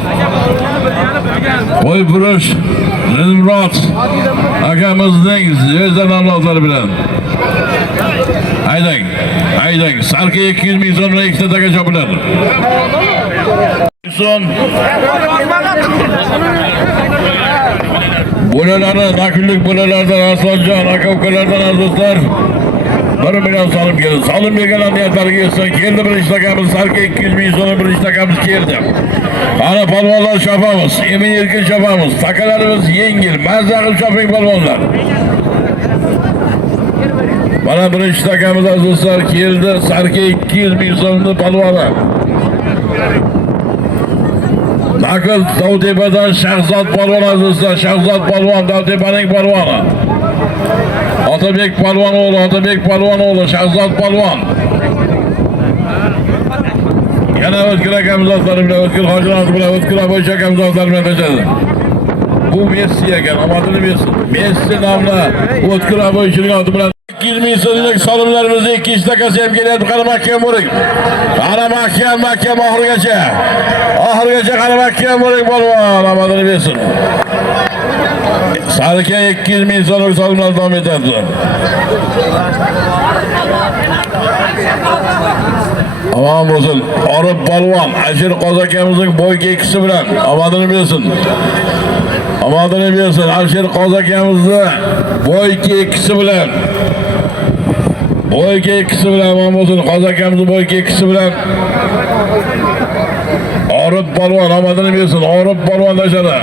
Qo'y purush Dilmurod akamizning zvezda nomlari bilan. Haydang. Sarka 200 ming so'mdan ikkita taka chopiladi. So'm. Bo'lalari, nakillik bo'lalardan Aslonjon aka-ukalardan azizlar 1 million solim keldi. Solim berganlar niyatlariga yetsin. Keldi birinchi takamiz, Sarka 200 ming so'm birinchi takamiz keldi. Ana polvonlar chopamiz, emin erkin chopamiz. Takalarimiz yengil, mazza qilib choping polvonlar. Mana birinchi takamiz azizlar keldi. Sarka 200 ming so'mni polvoni. Nakil Davtepadan Shahzod polvon azizlar, Shahzod polvon Davtepaning polvoni. Otabek polvon o'g'li Shahzod polvon. Yana O'tkir akamiz otlari bilan, O'tkir Hojijonov bilan, O'tkir Aboychi akamiz otlari bilan tashladi. Bu Messi ekan, omadini bersin. Messi nomli O'tkir Aboychining oti bilan 200 ming so'mlik solimlarimizni ikkinchi takasi ham kelyapti. Qani mahkam bo'ling. Qani mahkam oxirigacha. Qani mahkam bo'ling polvon, omadini bersin. Sarka 200 ming so'mlik solimlar davom etadi. Aman bo'lsin. Orif polvon Ashir qozakamizning bo'y kekisi bilan omadini bersin. Ashir qozakamizni bo'y kekisi bilan. Aman bo'lsin. Qozakamizni bo'y kekisi bilan. Orif polvon omadini bersin. Orif polvon tashadi.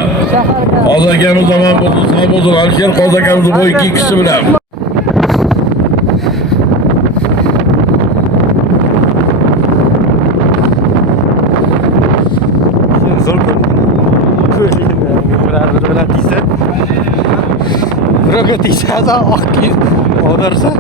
Qozakamiz aman bo'lsin. Sog' bo'lsin. Ashir qozakamizni bo'y kekisi bilan. Birovga tegsa, oq kiyib o'darsa.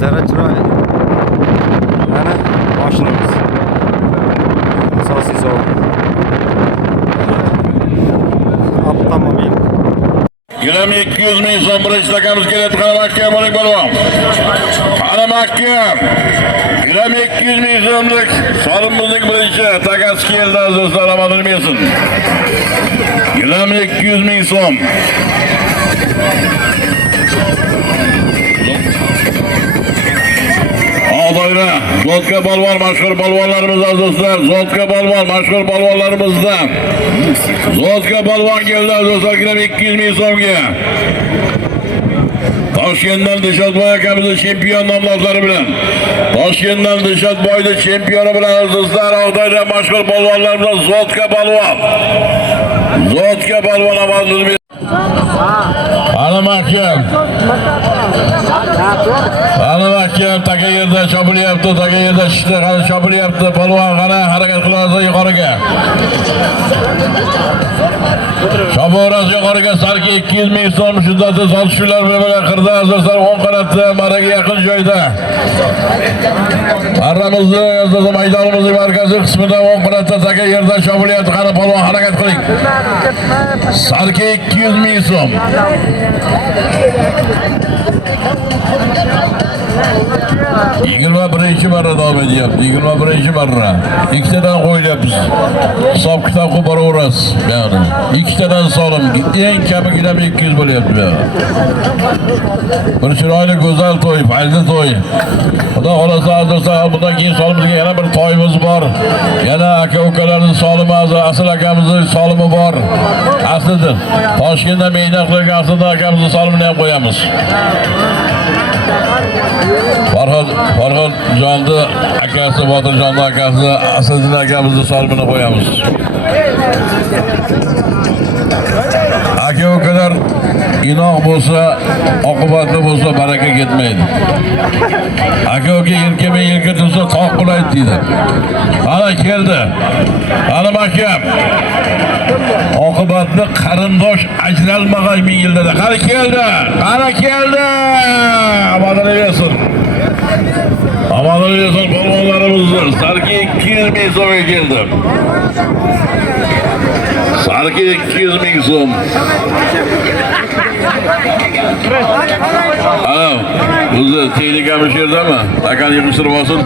Zara chiroyli. Mana mashinamiz. Asosiy zavod. Avtomobil. Gilam 200 ming so'm birinchi takamiz kelyapti. Qani mahkam bo'ling polvon. Qani mahkam. Gilam 200 ming so'mlik solimimizning birinchi takasi keldi azizlar, omadini bersin. Gilam 200 ming so'm. Doira Zotka polvon mashhur polvonlarimiz azizlar, Zotka polvon mashhur polvonlarimizdan. Zotka polvon keldi azizlar, gilam 200 ming so'mga. Toshkentdan Dilshodboy akamizning chempion nomlari bilan. Toshkentdan Dilshodboyning chempioni bilan azizlar, Doira mashhur polvonlarimiz Zotka polvon. Zotka polvon omadini Ana mahkam. Ana mahkam taka yerda chopilyapti, taka yerda shishlar hali chopilyapti. Polvon qana harakat qiladi yuqoriga. Shaboras yuqoriga salki 200 ming so'm shiddati sotishlar bilan qirda azizlar 10 qaratda maraga yaqin joyda. Marramizni yozda maydonimizning markaziy qismida 10 qaratda taka yerda chopilyapti. Qani polvon harakat qiling. Salki 200 ming so'm. Yigirma birinchi marra davom etyapti. 21 marra. Ikkitadan qo'yilyapmiz. Hisob kitob qilib boraverasiz. Yani ikkitadan so'lim eng kamigina 200 bo'lyapti bu. Bir chiroyli go'zal to'y, fayzli to'y. Xudo xolasa azizlar, bundan keyin solimizga yana bir to'yimiz bor. Yana aka-ukalarning solimi, asl akamizning solimi bor. Aslida Toshkentda mehna qilgan aslida akamizning solimini ham qo'yamiz. Farhod Jonni akasi, Botirjonni akasi, Asliddin akamizning solimini qo'yamiz. Aka-ukalar inoq bo'lsa, oqibatli bo'lsa baraka ketmaydi. Aka-uka yelkama yelka tursa toq qulaydi deydi. Ana keldi. Ana mahkam. Oqibatli qarindosh ajralmagan 1000 yilda. Qani keldi. Qani keldi. Amadalaversin. Amadalaversin polvonlarimizni. Sarki 200 ming so'mga keldi. Sarki 200 ming so'm. Ana, o'zi texnikamiz yerdami? Akani yig'ishtirib olsin.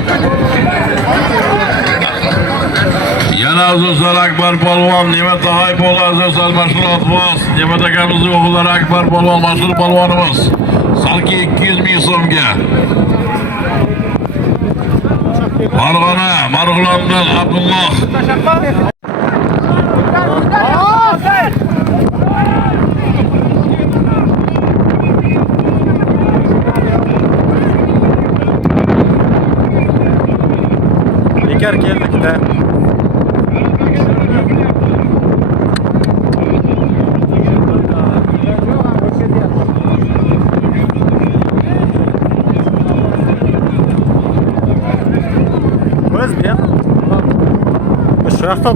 Yana azizlar Akbar polvon, Ne'mat Tahoy polvon azizlar mashg'ulot bos. Ne'mat akamizning o'g'illari Akbar polvon mashhur polvonimiz. Salki 200 ming so'mga. Farg'ona, Marg'ilondan Abdulloh. Bekar keldik-da. O'z bu yoq. Shu yoqda.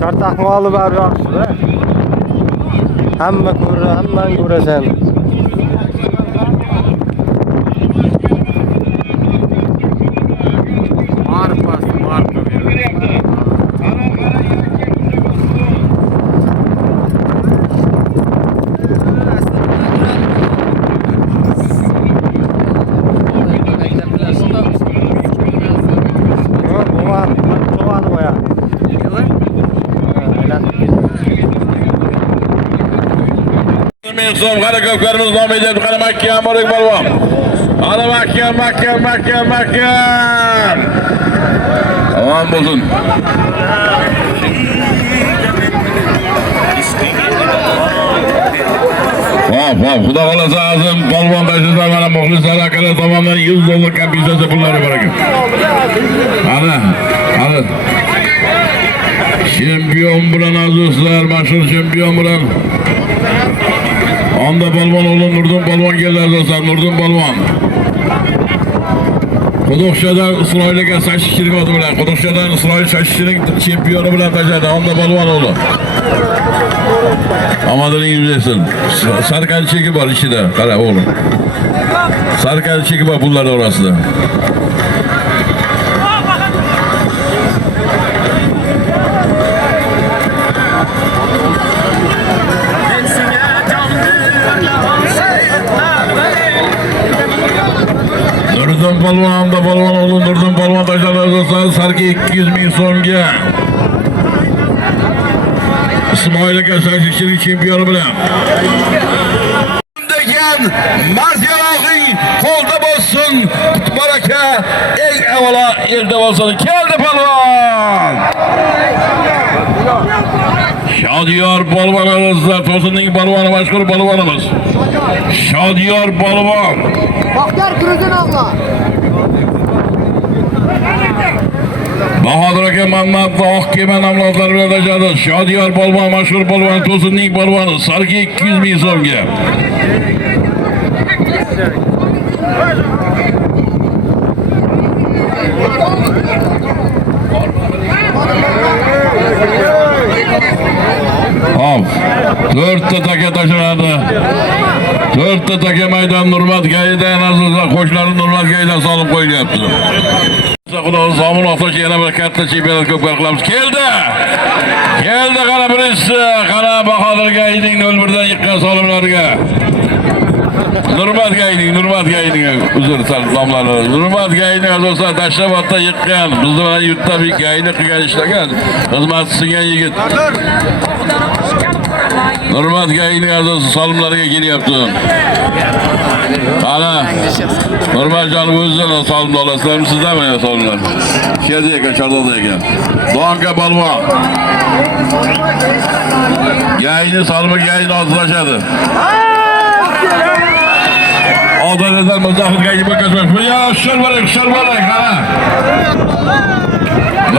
Çartak malı var yaxshi. Hamma ko'ra, hamman ko'rasan. So'm harakatlarimiz davom etyapti. Qani mahkam bo'ling polvon. Ana mahkam. Aman bo'lsin. Vay, xudo xolasa azim polvon qaysizlar mana muxlislar akalar tomonidan 100 dollar kompensatsiya pullari bor ekan. Ana. Chempion bilan azizlar, mashhur chempion bilan Onda polvon o'g'li Nurdin polvon keldi azizlar, Nurdin polvon. Quduqchadan Isroilga sashishchilik oti bilan, Quduqchadan Isroil sashishchilik chempioni bilan tajadi. Onda polvon o'g'li. Omadingiz bo'lsin. Sarkanchigi bor ichida, qara o'g'lim. Sarkanchigi bor pullar orasida. Nurdin polvon hamda polvon o'g'li Nurdin polvon tajallari sarki 200 ming so'mga. Ismoil aka sashishchilik chempioni bilan. ekan. Marziyalovning qo'lda bo'lsin. Baraka eng avvalo elda bo'lsin. Keldi polvon. Shodiyor polvonimizlar, To'sinning polvoni, mashhur polvonimiz. Shodiyor polvon. Baxtiyor Gruzin og'a. Bahodir aka Mamatov oq kema namlozlari bilan tajadi. Shodiyor polvon, mashhur polvon, To'sinning polvoni, sarki 200 ming so'mga. Hop, 4 ta taka tashlanadi. 4 ta taka maydon Nurmat Gaydan azizlar, qo'shlari Nurmat Gaydan solib qo'yilyapti. Xudo zomin oqtosh yana bir katta chempionat ko'pkar qilamiz. Keldi qara birinchisi, qara Bahodir Gayning 0-dan yiqqan solimlarga. Nurmat Gayning uzr salomlari. Nurmat Gayning asosida Tashrabotda yiqqan, bizni bilan yurtda bir Gayni qilgan ishlagan, xizmat qilgan yigit. Nurmat Gayning asosi solimlariga kelyapti. Ana Nurmatjon o'zidan solimni olasizlarmi, sizdami solimlar? Sherda ekan, Chordoqda ekan. Do'nga polvon. Gayni solimi Gayni ozlashadi. Odalardan Muzaffar Gayni bakasmas. Bu ya sharbarak qara.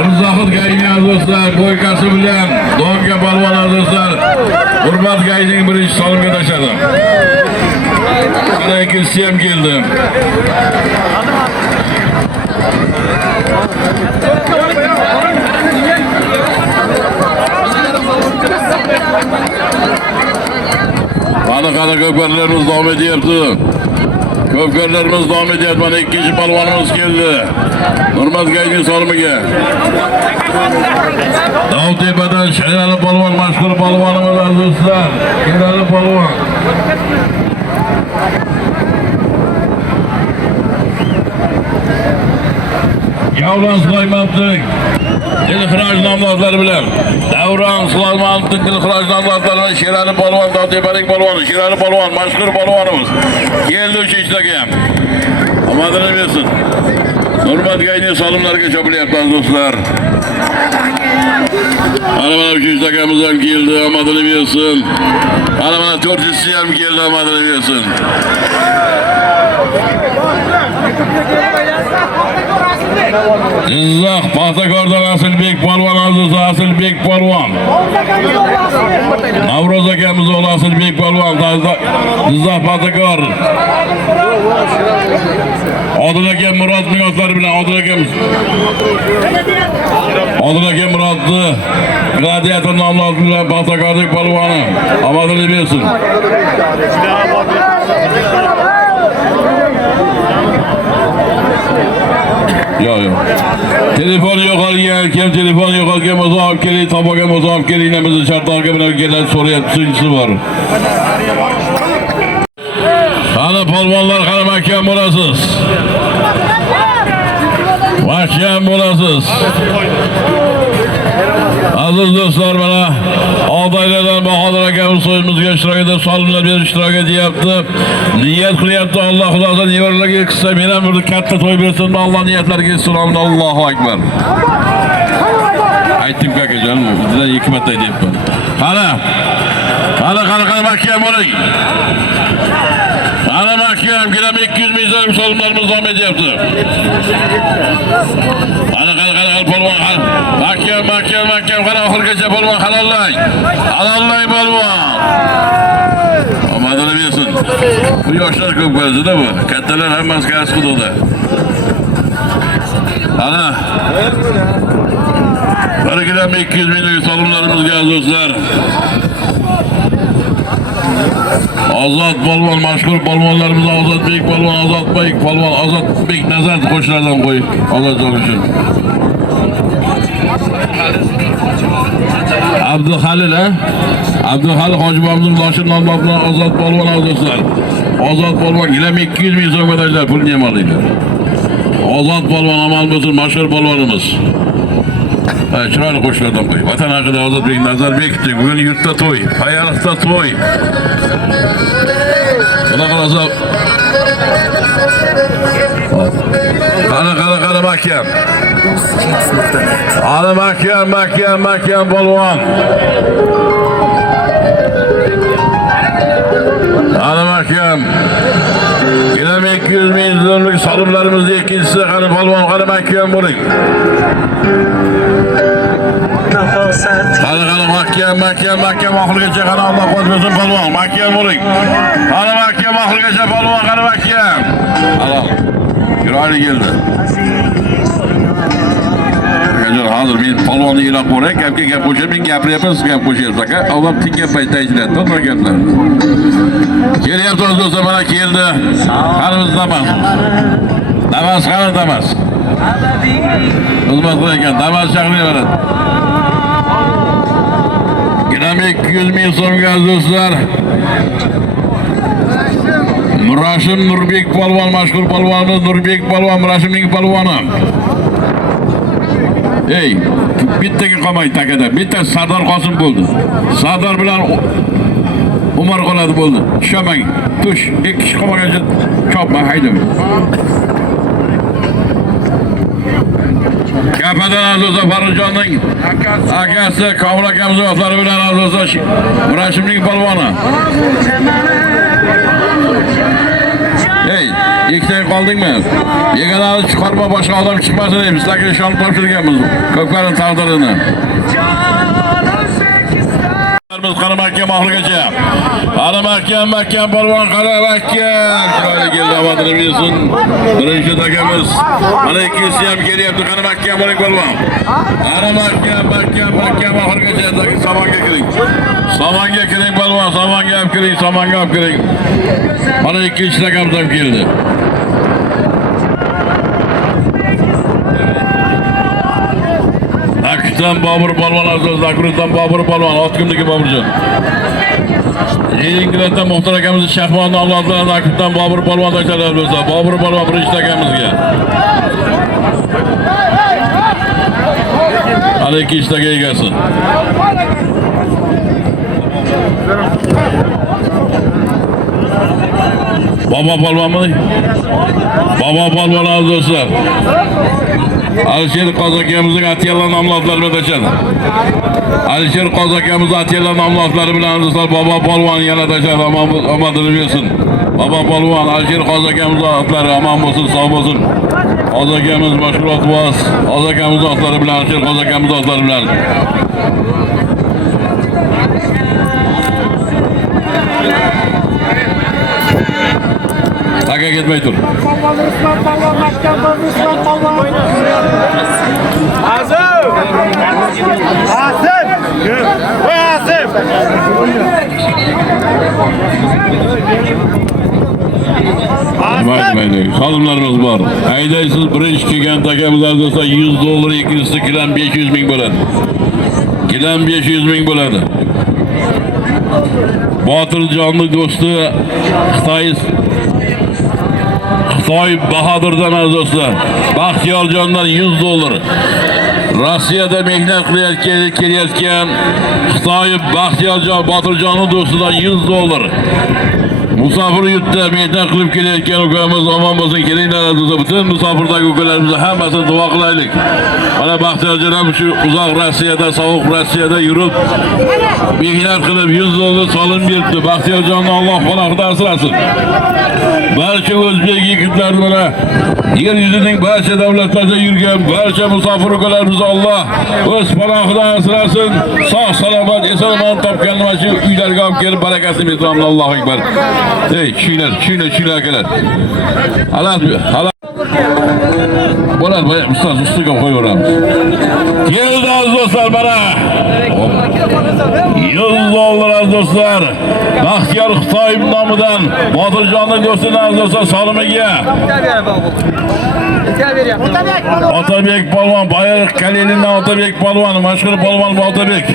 Muzaffar Gayni azizlar, bo'ykasi bilan Do'nga polvon azizlar. Nurmat Gayning birinchi solimga tashladi. Ana ikkinchisi ham keldi. Qani ko'pkarlarimiz davom etyapti. Mana ikkinchi polvonimiz keldi. Nurmat Gayning solimiga. Davtepadan Sherali polvon, mashhur polvonimiz azizlar. Sherali polvon. Davron Sulaymonovning Dilxiroj nomlozlari bilan Davron Sulaymonovning Dilxiroj nomlozlari bilan Sherali polvon, Davtepaning polvoni, Sherali polvon, mashhur polvonimiz. Keldi o'sha ishlaga ham. Omadini bersin. Nurmat Gayning solimlariga chopilyapti do'stlar. Ana mana bu ishlagamiz ham keldi, omadini bersin. Ana mana 4-chisi ham keldi, omadini bersin. Jizzax Paxtakordan Asilbek polvon aziz, Asilbek polvon. Navro'z akamiz o'g'li Asilbek polvon, Jizzax Paxtakor. Odil aka Murod miyotlari bilan Odil aka Murodni gladiator nomlari bilan Paxtakorlik polvoni. Omadini bersin. Yo'q. Telefon yo'qolgan, kim telefon yo'qolgan bo'lsa olib keling, to'g'ri bo'lsa olib keling, bizni Shartoqqa bilan kelib so'rayapti bor. Qani polvonlar, qani mahkam bo'lasiz. Mahkam bo'lasiz. Aziz do'stlar, mana Odaylardan Bahodir akamiz so'yimizga ishtirok etib, solimlar berib ishtirok etyapti. Niyat qilyapti. Alloh xudodan nevarlarga qilsa, men ham bir katta to'y bersin. Alloh niyatlarga qilsin. Allohu akbar. Aytdim kakajon, bizdan 2 marta aytibman. Qani mahkam bo'ling. Ana mahkam, gilam 200 ming so'm solimlarimiz davom etyapti. Ana polvon, mahkam, qara oxirgacha polvon halollang polvon. Omadini bersin. Bu yoshlar ko'p bo'lsa-da bu, kattalar hammasi kasb qildi. Ana bir gilam 200 minglik solimlarimizga do'stlar. Ozod polvon, mashhur polvonlarimiz Ozodbek polvon, Ozodbek Nazar qo'shlardan qo'yib, Ozodjon uchun. Abduhalil Hojibobning loshi nomlari bilan Ozod polvon do'stlar. Ozod polvon gilam 200 ming so'mga tashlar, pulni ham olinglar. Ozod polvon amal bo'lsin, mashhur polvonimiz. Chiroyli qo'shlardan qo'y. Vatan haqida Ozodbek Nazarbekov bugun yurtda to'y, Payariqda to'y. Buna qarasa qara mahkam. Ana mahkam polvon. Ana mahkam. Yine 200 ming so'mlik solimlarimizning ikkinchisi qani polvon qani mahkam bo'ling. Qani mahkam oxirigacha qani Alloh qo'ymasin polvon mahkam bo'ling. Qani mahkam oxirigacha polvon qani mahkam. Ana yurali keldi. Hozir men polvonni e'lon qo'ray, gapga gap qo'shib, men gapiryapman, siz gap qo'shyapsiz aka. Avval tingan paytda aytilyapti, to'g'ri gaplar. Kelyapti do'stlar, mana keldi. Qanimiz Damas qani Damas. Xizmat qilayotgan Damas shahriga boradi. Ginam 200 ming so'mga do'stlar. Murashim Nurbek polvon, mashhur polvonimiz Nurbek polvon, Murashimning polvoni. Ey, bittaga qolmay takada. Bitta Sardor Qosim bo'ldi. Sardor bilan Umar qoladi bo'ldi. Tushamang. Tush, ikki kishi qolmaguncha chopma, haydamang. Kapadan Azoza Farrujonning akasi Komil akamiz vaftlari bilan Azoza Murashimning polvoni. Ey, ikkitang qoldingmi? Yeganani chiqarma, boshqa odam chiqmasin deb sizlarga ishonib topshirganmiz. Ko'klarning taqdirini. Biz qani mahkam oxirigacha. Qani mahkam polvon qani mahkam. Chiroyli keldi, omadini bersin. Birinchi takamiz. Mana ikkisi ham kelyapti, qani mahkam bo'ling polvon. Qani mahkam oxirigacha somonga kiring. Somonga kiring polvon, somonga olib kiring. Mana ikkinchi takamiz ham keldi. Akutdan Bobur polvon azizlar, Akutdan Bobur polvon, Otkumniki Boburjon. Yengildan Muxtor akamiz Shahmonning avlodlaridan Akutdan Bobur polvon tashlar bo'lsa, Bobur polvon birinchi takamizga. Hali ikkinchi taka egasi. Baba polvonmi? Baba polvon azizlar. Alisher Qozokamizning Atiyalla nomlodlari bilan tashadi. Alisher Qozokamizning Atiyalla nomlodlari bilan azizlar Baba polvon yana tashadi. Omadini bersin. Baba polvon Alisher Qozokamizning otlari omon bo'lsin, sog' bo'lsin. Qozokamiz mashhur otvoz, Qozokamizning otlari bilan Alisher Qozokamizning otlari bilan. Aka ketmay tur. Xodimlarimiz bor. Haydaysiz birinchi kelgan takamizlar do'stlar $100, ikkinchisi kilam 500 ming bo'ladi. Kilam 500 ming bo'ladi. Botirjonning do'sti Xitoy Bahodirdan azizlar. Baxtiyorjondan $100. Rossiyada mehnat kelayotgan Xitoy Baxtiyorjon Botirjonning do'stidan $100. Musofir yurtda mehnat qilib kelayotgan ukamiz omon bo'lsin, kelinglar azizlar. Butun musofirdagi ukalarimizni hammasini duo qilaylik. Mana Baxtiyorjon ham shu uzoq Rossiyada, sovuq Rossiyada yurib mehnat qilib $100 solim beribdi. Baxtiyorjonni Alloh panohida asrasin. Barcha o'zbek yigitlari mana yer yuzining barcha davlatlarda yurgan barcha musofir ukalarimizni Alloh o'z panohida asrasin. Sog' salomat, eson-omon topgan mana shu uylarga olib kelib barakasini bersin. Allohu akbar. Ey, shuylar akalar. Halat. Bo'ladi, ustoz ustiga qo'yaveramiz. Keldi aziz do'stlar mana. $100 do'stlar. Baxtiyor Xitoy nomidan Botirjonning do'stidan aziz do'stlar solimiga. Otabek polvon, Bayroq Kalilingdan Otabek polvon, mashhur polvon Otabek.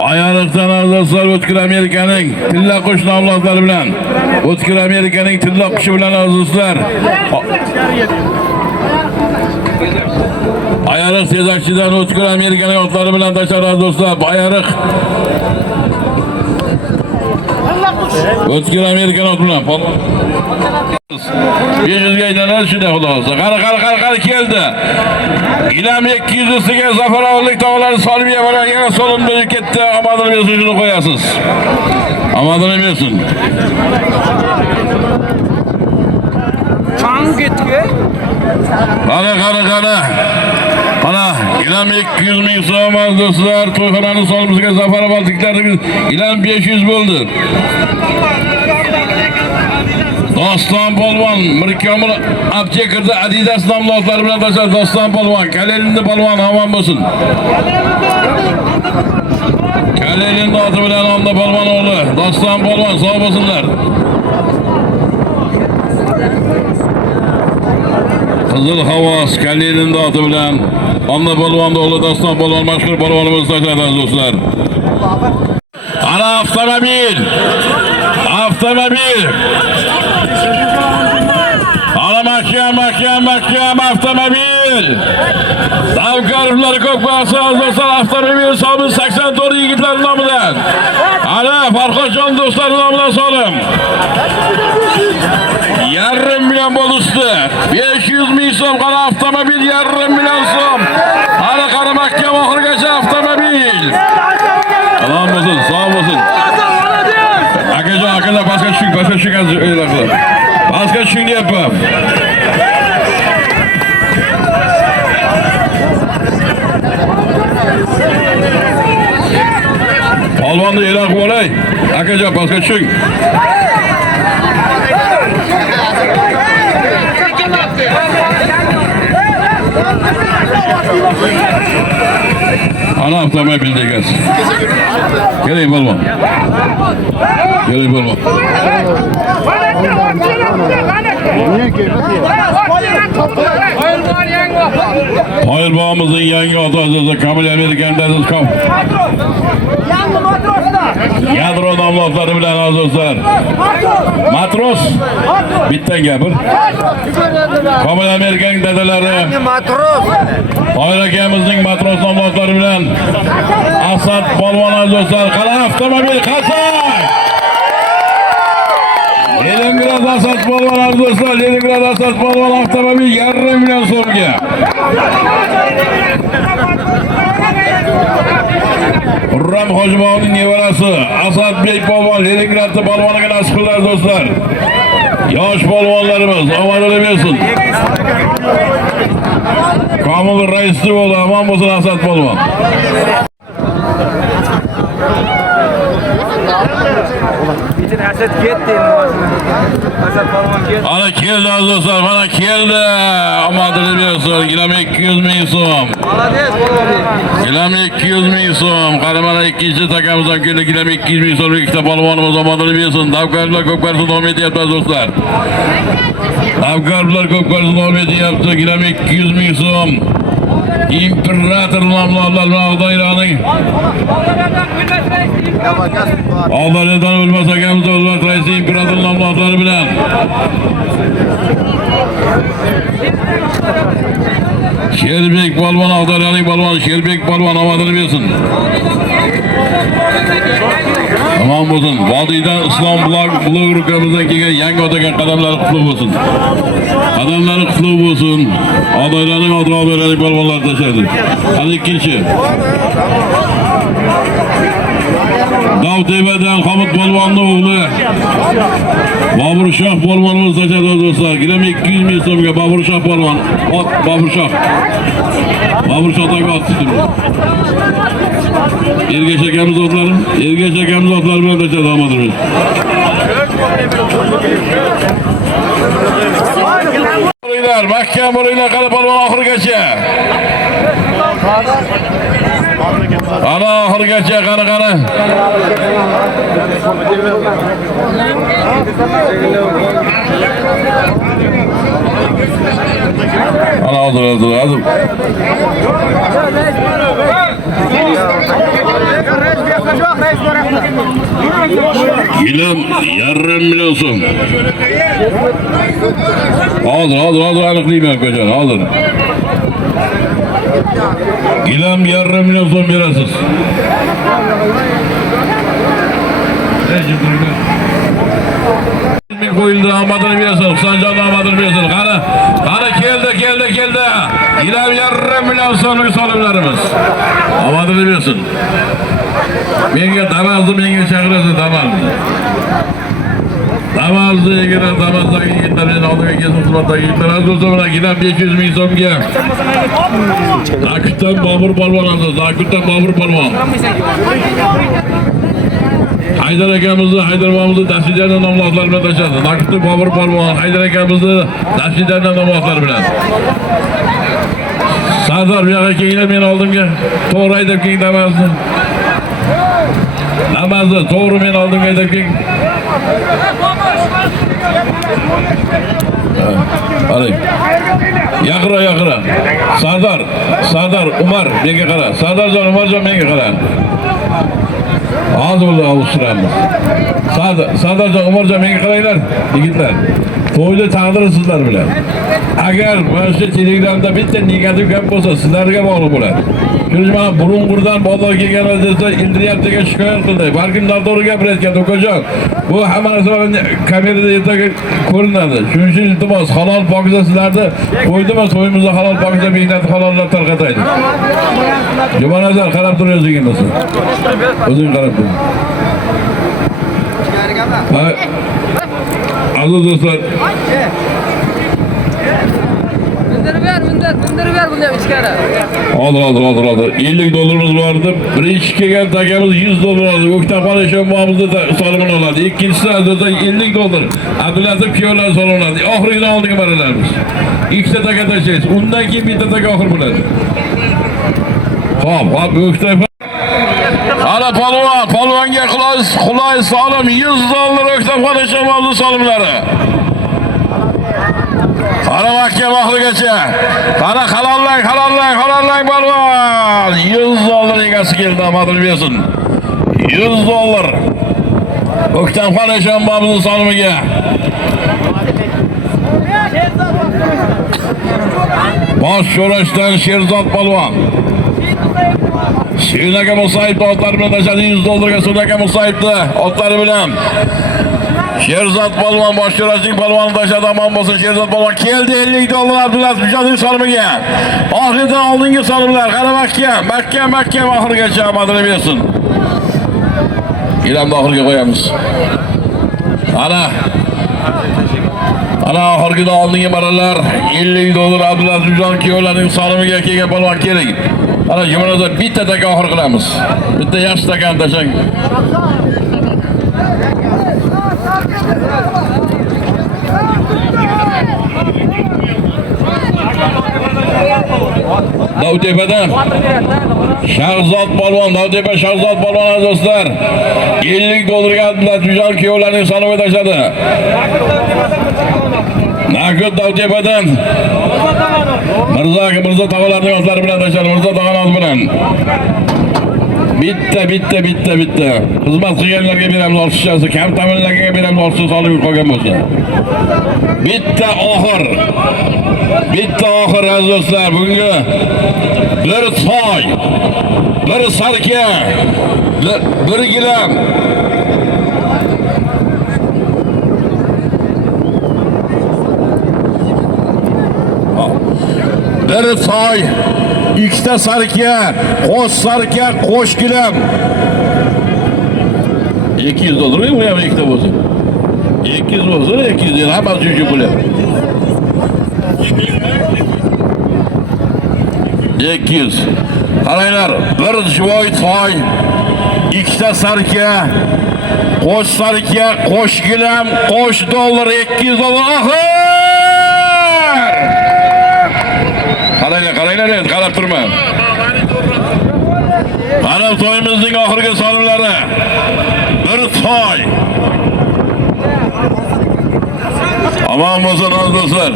Bayroqdan aziz do'stlar O'tkir Amerikaning tilla qo'shni avlodlari bilan, O'tkir Amerikaning tilla qushi bilan aziz do'stlar. Bayroq tezakchidan O'tkir Amerikaning otlari bilan tashlar aziz do'stlar. Bayroq O'tkir Amerikan ot bilan. 500 ga aylanadi shunday xudo olsa. Qara keldi. Ilam 200 siga zafarovlik tog'lari Solbiya baraga so'lim berib ketdi. Omadini bersin shuni qo'yasiz. Omadini bersin. Chang ketdi. Qara. Mana ilam 200 ming so'm do'stlar, to'yxonani solimizga zafarovliklarimiz ilam 500 bo'ldi. Doston polvon Mirkomil aptekarda Adidas nomli otlari bilan tashlar. Doston polvon, Kalelinni polvon omon bo'lsin. Kalelinni oti bilan onda polvon o'g'li Doston polvon sog' bo'lsinlar. Qizil havos Kalelinni oti bilan onda polvon o'g'li Doston polvon mashhur polvonimiz tashladi do'stlar. Ana avtomobil. Mahkam avtomobil. Davkarlar ko'p bo'lsa, do'stlar avtomobil sobi 84 yigitlar nomidan. Ana Farhodjon do'stlar nomidan solim. 1,5 million bo'ldi. 500 ming so'm qana avtomobil 1,5 million so'm. Qara mahkam oxirigacha avtomobil. Salom bo'lsin, sog' bo'lsin. Akajon, pastga tushing o'ylaqlar. Pastga tushing deyapman. Polvonni e'lon qilib olay. Akajon, pastga tushing. Ana avtomobil degasiz. Keling polvon. Qoyilbog'imizning yangi ota-onasi Kamil Amerikandasiz kom. Yadro nomli otlari bilan azizlar. Matros. Bittan gapir. Kamil Amerikan dadalari. Matros. Qoyil akamizning Matros nomli otlari bilan Asad polvon azizlar. Qara avtomobil qasay. Leningrad Asad polvon azizlar. Leningrad Asad polvon avtomobil 1,5 million so'mga. Urram Hojimovning nevarasi Asadbek polvon Leningradda polvoniga nasib qildi do'stlar. Yosh polvonlarimiz omadini bersin. Komil raisli bo'ldi, omon bo'lsin Asad polvon. Ana keldi azizlar, mana keldi. Omadini bersin. Ilam 200 ming so'm. Ilam 200 ming so'm. Qaramana ikkinchi takamizdan keldi. Ilam 200 ming so'm ikkita polvonimiz omadini bersin. Davkarlar ko'p qarshi davom etyapti do'stlar. Davkarlar ko'p qarshi davom etyapti. Ilam 200 ming so'm. İmperator nomli Og'doyraning Og'doyradan o'lmas akamiz o'lmas raisi imperator nomli otlari bilan Sherbek polvon Og'doyraning polvoni Sherbek polvon omadini bersin. Tamam bo'lsin. Vodiydan islom blogerkamizdan kelgan yangi otagan qadamlari qutlug' bo'lsin. Qadamlari qutlug' bo'lsin. Og'doyraning Og'doyraning polvonlar tashladi. Hali ikkinchi. Davtepadan Hamid polvonning o'g'li Boburshoh polvonimiz tashladi do'stlar. Gilam 200 ming so'mga Boburshoh polvon. Boburshoh. Boburshohdagi ot tutdi. Ergash akamiz otlari bilan tashladi omadimiz. Mahkam bo'linglar, qara polvon oxirigacha. Ana oxirigacha qara. Ana hozir. Ilam 1,5 million so'm. Hozir aniqlayman ko'chani, hozir. Ilam 1,5 million so'm berasiz. Ming qo'yildi, omadini bersin. Husanjon omadini bersin. Qani keldi. Ilab yarım million so'mlik solimlarimiz. Omadini bersin. Menga Damazni menga chaqirasiz Damazni. Damazni egara Damazdagi yigitlarning oldiga kelsin, xizmatdagi yigitlar o'zi bilan gilam 500 ming so'mga. Zakutdan Bobur polvon oldi. Haydar akamizni, Haydar bobomizni dastijlardan nomlaqlar bilan tashladi. Nakutni Bobur polvon, Haydar akamizni dastijlardan nomlaqlar bilan. Sardor bu yoqqa kelinglar, men oldimga. To'g'ri haydab keling Damazni. To'g'ri men oldimga haydab keling. Qarang. Yaqira. Sardor, Umar menga qara. Umarjon menga qara. Hozir bo'ldi avstramiz. Sardorjon, Umarjon menga qaranglar, yigitlar. To'yda taqdiri sizlar bilan. Agar mana shu telegramda bitta negativ gap bo'lsa, sizlarga bog'liq bo'ladi. Shuning uchun burunqurdan bozor kelganlar desa, Indriyatga shikoyat qildi. Balkim noto'g'ri gapirayotgan To'kajon. Bu hamma narsa kamerada ertaga ko'rinadi. Shuning uchun iltimos, halol pokiza sizlarni qo'ydimi, to'yimizda halol pokiza mehnat halollar tarqataylik. Jumanazar qarab turayotgan bo'lsa. O'zing qarab tur. Aziz do'stlar, Bunları ver bunları ichkari. Hozir. 50 dollarimiz bor edi. Birinchi kelgan takamiz 100 dollar oldi. O'ktamxon Eshonbobomizni solimini oladi. Ikkinchisi azizda 50 dollar. Abdulaziz kuyovlar solimini oladi. Oxiridan oldingi maralarimiz. Ikkita taka tashlaysiz. Undan keyin bitta taka oxir bo'ladi. Xo'p, O'ktamxon. Ana polvonga qulay solim 100 dollar O'ktamxon Eshonbobomizni solimlari. Qara mahkam oxirigacha. Qara halollang polvon. 100 dollar egasi keldi, omadini bersin. 100 dollar. O'ktamxon Eshonbobomizni solimiga. Bosh sho'rashdan Sherzod polvon. Sunaga Musayev otlari bilan tashadi 100 dollarga Sunaga Musayevni otlari bilan. Sherzod polvon bosh sho'rashning polvoni tashadi, omon bo'lsin. Sherzod polvon keldi, 50 dollar Abdulaziz Bijodning solimiga. Oxiridan oldingi solimlar, qara mahkam oxirigacha omadini bersin. Ilamni oxiriga qo'yamiz. Ana oxirgida oldingi maralar 50 dollar Abdulaziz Bijod kuyovlarning solimiga kelgan polvon keling. Ana jumanada bitta taka oxir qilamiz. Bitta yaxshi takani tashlang. Davtepadan Shahzod polvon, Davtepa Shahzod polvon do'stlar. 50 dollarga Abdulaziz Bijod kuyovlarning solimiga tashladi. Nakut Davtepadan Mirzo tog'alarning otlari bilan tashladi. Mirzo tog'alar bilan. Bitta. Xizmat qilganlarga beramiz ortiqchasi, kam ta'minlanganlarga beramiz ortiqcha solib qolgan bo'lsa. Bitta oxir aziz do'stlar. Bunga bir toy, bir sarka, bir gilam. Bir toy, ikkita sarka, qo'sh gilam. 200 dollar bu ham ikkita bo'lsa. 200 bo'lsa, 200 hamma juju bo'ladi. 200. Qaranglar, bir joy toy, ikkita sarka, qo'sh gilam, qo'sh dollar, 200 dollar. Oxir! Qaranglar, endi qarab turman. Mana to'yimizning oxirgi solimlari. Bir toy. Aman bo'lsin do'stlar.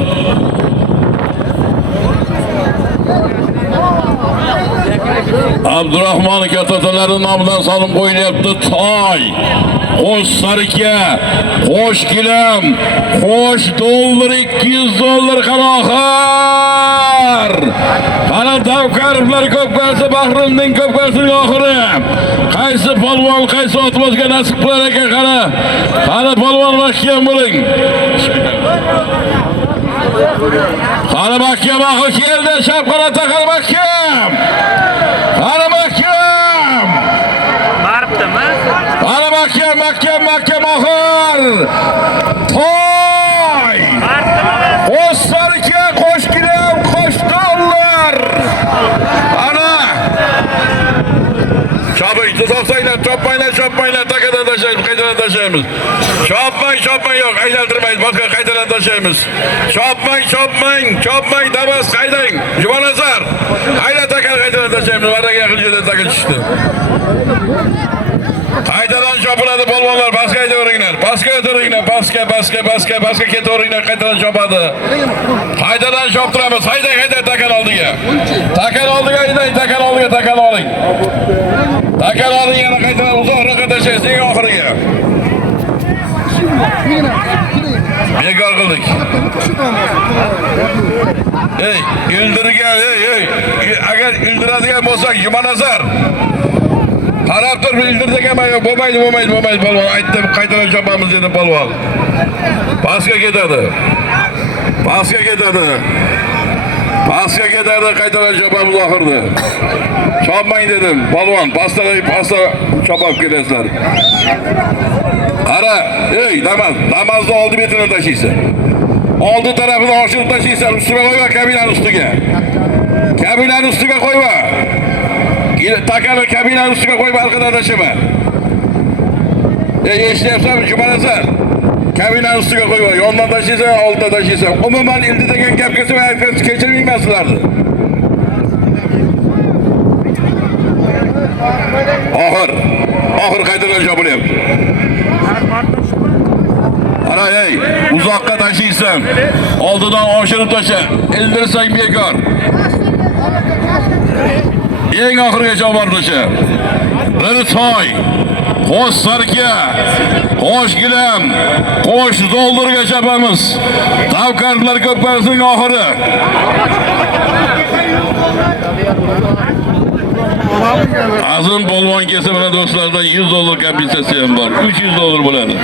Abdurahmon kattatalari nomidan solim qo'yilyapti. Toy, qo'sh sarka, qo'sh gilam, qo'sh dollar, 200 dollar qanoxir. oxirlar. Qani Davkarovlar ko'p qarsa Bahrimning ko'p qarsining oxiri. Qaysi polvon, qaysi otbozga nasib qilar ekan qani. Qani polvon mahkam bo'ling. Qani mahkam oxir keldi, shapqara taqal mahkam. Qani mahkam. Qani mahkam oxir. Toy. O'sarga qo'shgiram qo'shdilar. Ana. Choping, to'xtanglar, chopmanglar, takadan tashlaymiz, qaytadan tashlaymiz. Chopmang yo'q, aylantirmaymiz, boshqa qaytadan tashlaymiz. Chopmang, Damas haydang. Jumanazar. Hayda takan qaytadan tashlaymiz, varaga qilishda takan tushdi. Qaytadan chopiladi polvonlar, pastga aytaveringlar. Pastga ketaveringlar, qaytadan chopadi. Qaytadan choptiramiz, hayda takan oldiga. Takan oldiga haydang, takan oling. Takan oling, yana qaytadan uzoqroqqa tashlaysiz oxiriga. Bekor qildik. Ey, ildirgan, agar ildiradigan bo'lsak, Jumanazar. Qarab tur, ildirdigan bo'lmaydi polvon. Aytdim, qaytadan chopamiz dedi polvon. Pastga ketadi, qaytadan chopamiz oxirda. Chopmang dedim, polvon, pastda chopib kelasizlar. Qara, Damasni oldi betini tashiysan. Oldi tarafini oshirib tashiysan, ustiga qo'yma, kabinani ustiga qo'yma. Takani kabinani ustiga qo'yib arqadan tashima. Eshityapsanmi, Jumanazar? Kabinani ustiga qo'yma, yondan tashiysan, oldidan tashiysan. Umuman ildi degan gap kelsa, aytib kechirmayman sizlarni. Oxir qaytadan chopilyapti. Ana uzoqqa tashiysan, oldidan oshirib tasha, ildirsang bekor. Eng oxirgacha olib borib tasha. Bir toy, qo'sh sarka, qo'sh gilam, qo'sh doldurga chopamiz. Davkarlar ko'p qarsining oxiri. Azim polvon kelsa mana do'stlardan $100 kompensatsiya ham bor. $300 bo'ladi.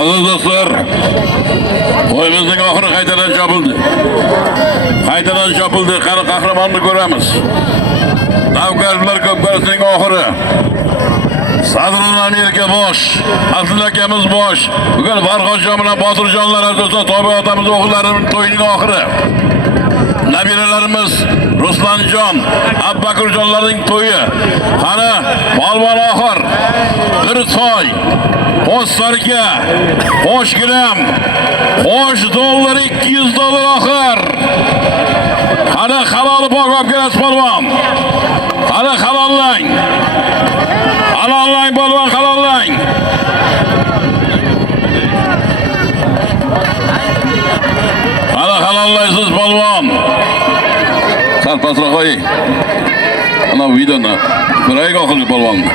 Aziz do'stlar, to'yimizning oxiri qaytadan chopildi. Qani qahramonni ko'ramiz. Davkarlar ko'p qarsining oxiri. Sadrul Amerika bosh, Asl akamiz bosh. Bugun Farhodjon bilan Botirjonlar do'stlar, To'ba otamiz o'g'illarining to'yining oxiri. Nabiralarimiz Ruslanjon, Abbakurjonlarning to'yi. Qani polvon oxir. Bir toy, qo'sh sarka, qo'sh gilam, qo'sh dollar, $200 oxir. Qani halol pok olib kelasiz polvon. Qani halollang. Halollang polvon, halollang. Qani halollaysiz polvon. Sal pastroq qo'ying. Ana videoni ko'raylik oxirgi polvonni.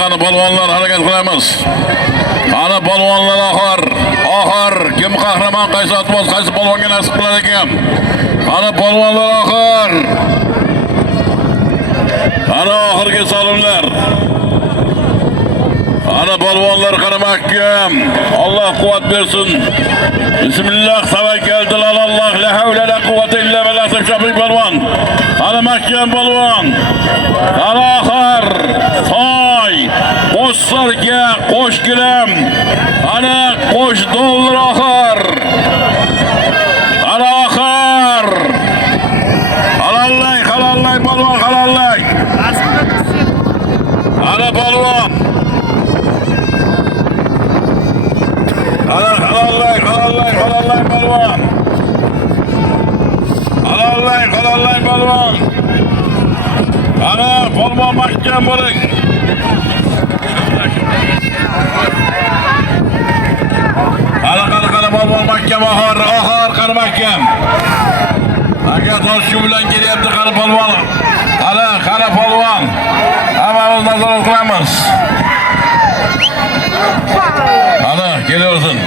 Qani polvonlar harakat qilamiz. Qani polvonlar oxir, kim qahramon, qaysi otboz, qaysi polvonga nasib qilar ekan. Qani polvonlar oxir. Qani oxirgi solimlar. Qani polvonlar, qani mahkam. Alloh quvvat bersin. Bismillah, tavakkaltu alalloh, la havla la quvvata illa billah. Shoping polvon. Qani mahkam polvon. Qani oxir. Toy. Qo'shsarga, qo'sh gilam. Ana qo'sh dollar oxir. Ana oxir. Halallay, halallay polvon, halallay. Ana polvon. Ana halallay, halallay, halallay polvon. Halallay, halallay polvon. Ana polvon mahkam bo'ling. Qara polvon mahkam oxir qara mahkam. Aka tosh shu bilan kelyapti qara polvon. Qara polvon. Hammamiz nazorat qilamiz. Ana kelaversin.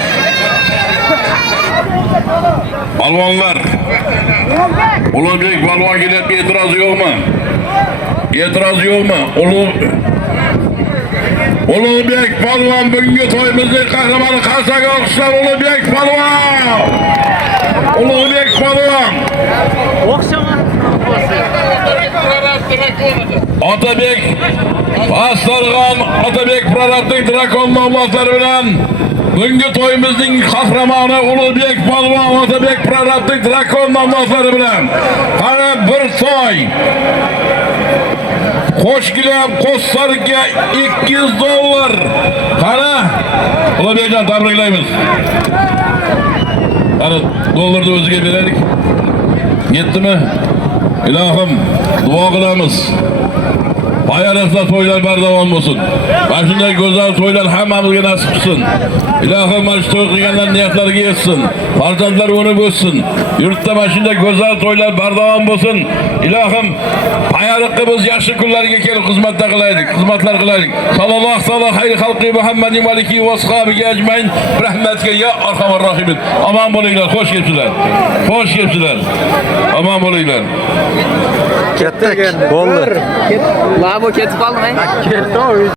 Polvonlar. Ulug'bek polvon kelyapti, e'tiroz yo'qmi? E'tiroz yo'qmi? Ulug'bek polvon bugungi to'yimizning qahramoni qarsaga olqishlar Ulug'bek polvon. Ulug'bek polvon. Otabek Astarg'on Otabek prorabning Drakon nomlari bilan bugungi to'yimizning qahramoni Ulug'bek polvon Otabek prorabning Drakon nomlari bilan qara bir to'y. Qo'shgilam qo'ssarga 200 dollar. Qara Ulug'bekjon tabriklaymiz. Qara dollarni o'ziga beraylik. Yetdimi? Ilohim duo qilamiz. Bayramda to'ylar bardavom bo'lsin. Mana shunday go'zal to'ylar hammamizga nasib qilsin. Ilohim mana shu to'y qilganlar niyatlariga yetsin. Farzandlar unib o'ssin. Yurtda mana shunday go'zal to'ylar bardavom bo'lsin. Ilohim bayramimiz yaxshi kunlarga kelib xizmatlar qilaylik. Sallallohu alayhi xalqi Muhammadin va alihi va ashabiga ajmain. Rahmatga ya arhamar rohimin. Aman bo'linglar, xo'sh kelibsizlar. Xo'sh kelibsizlar. Aman bo'linglar. Ketdik. Bo'ldi. Labo ketib qolmang.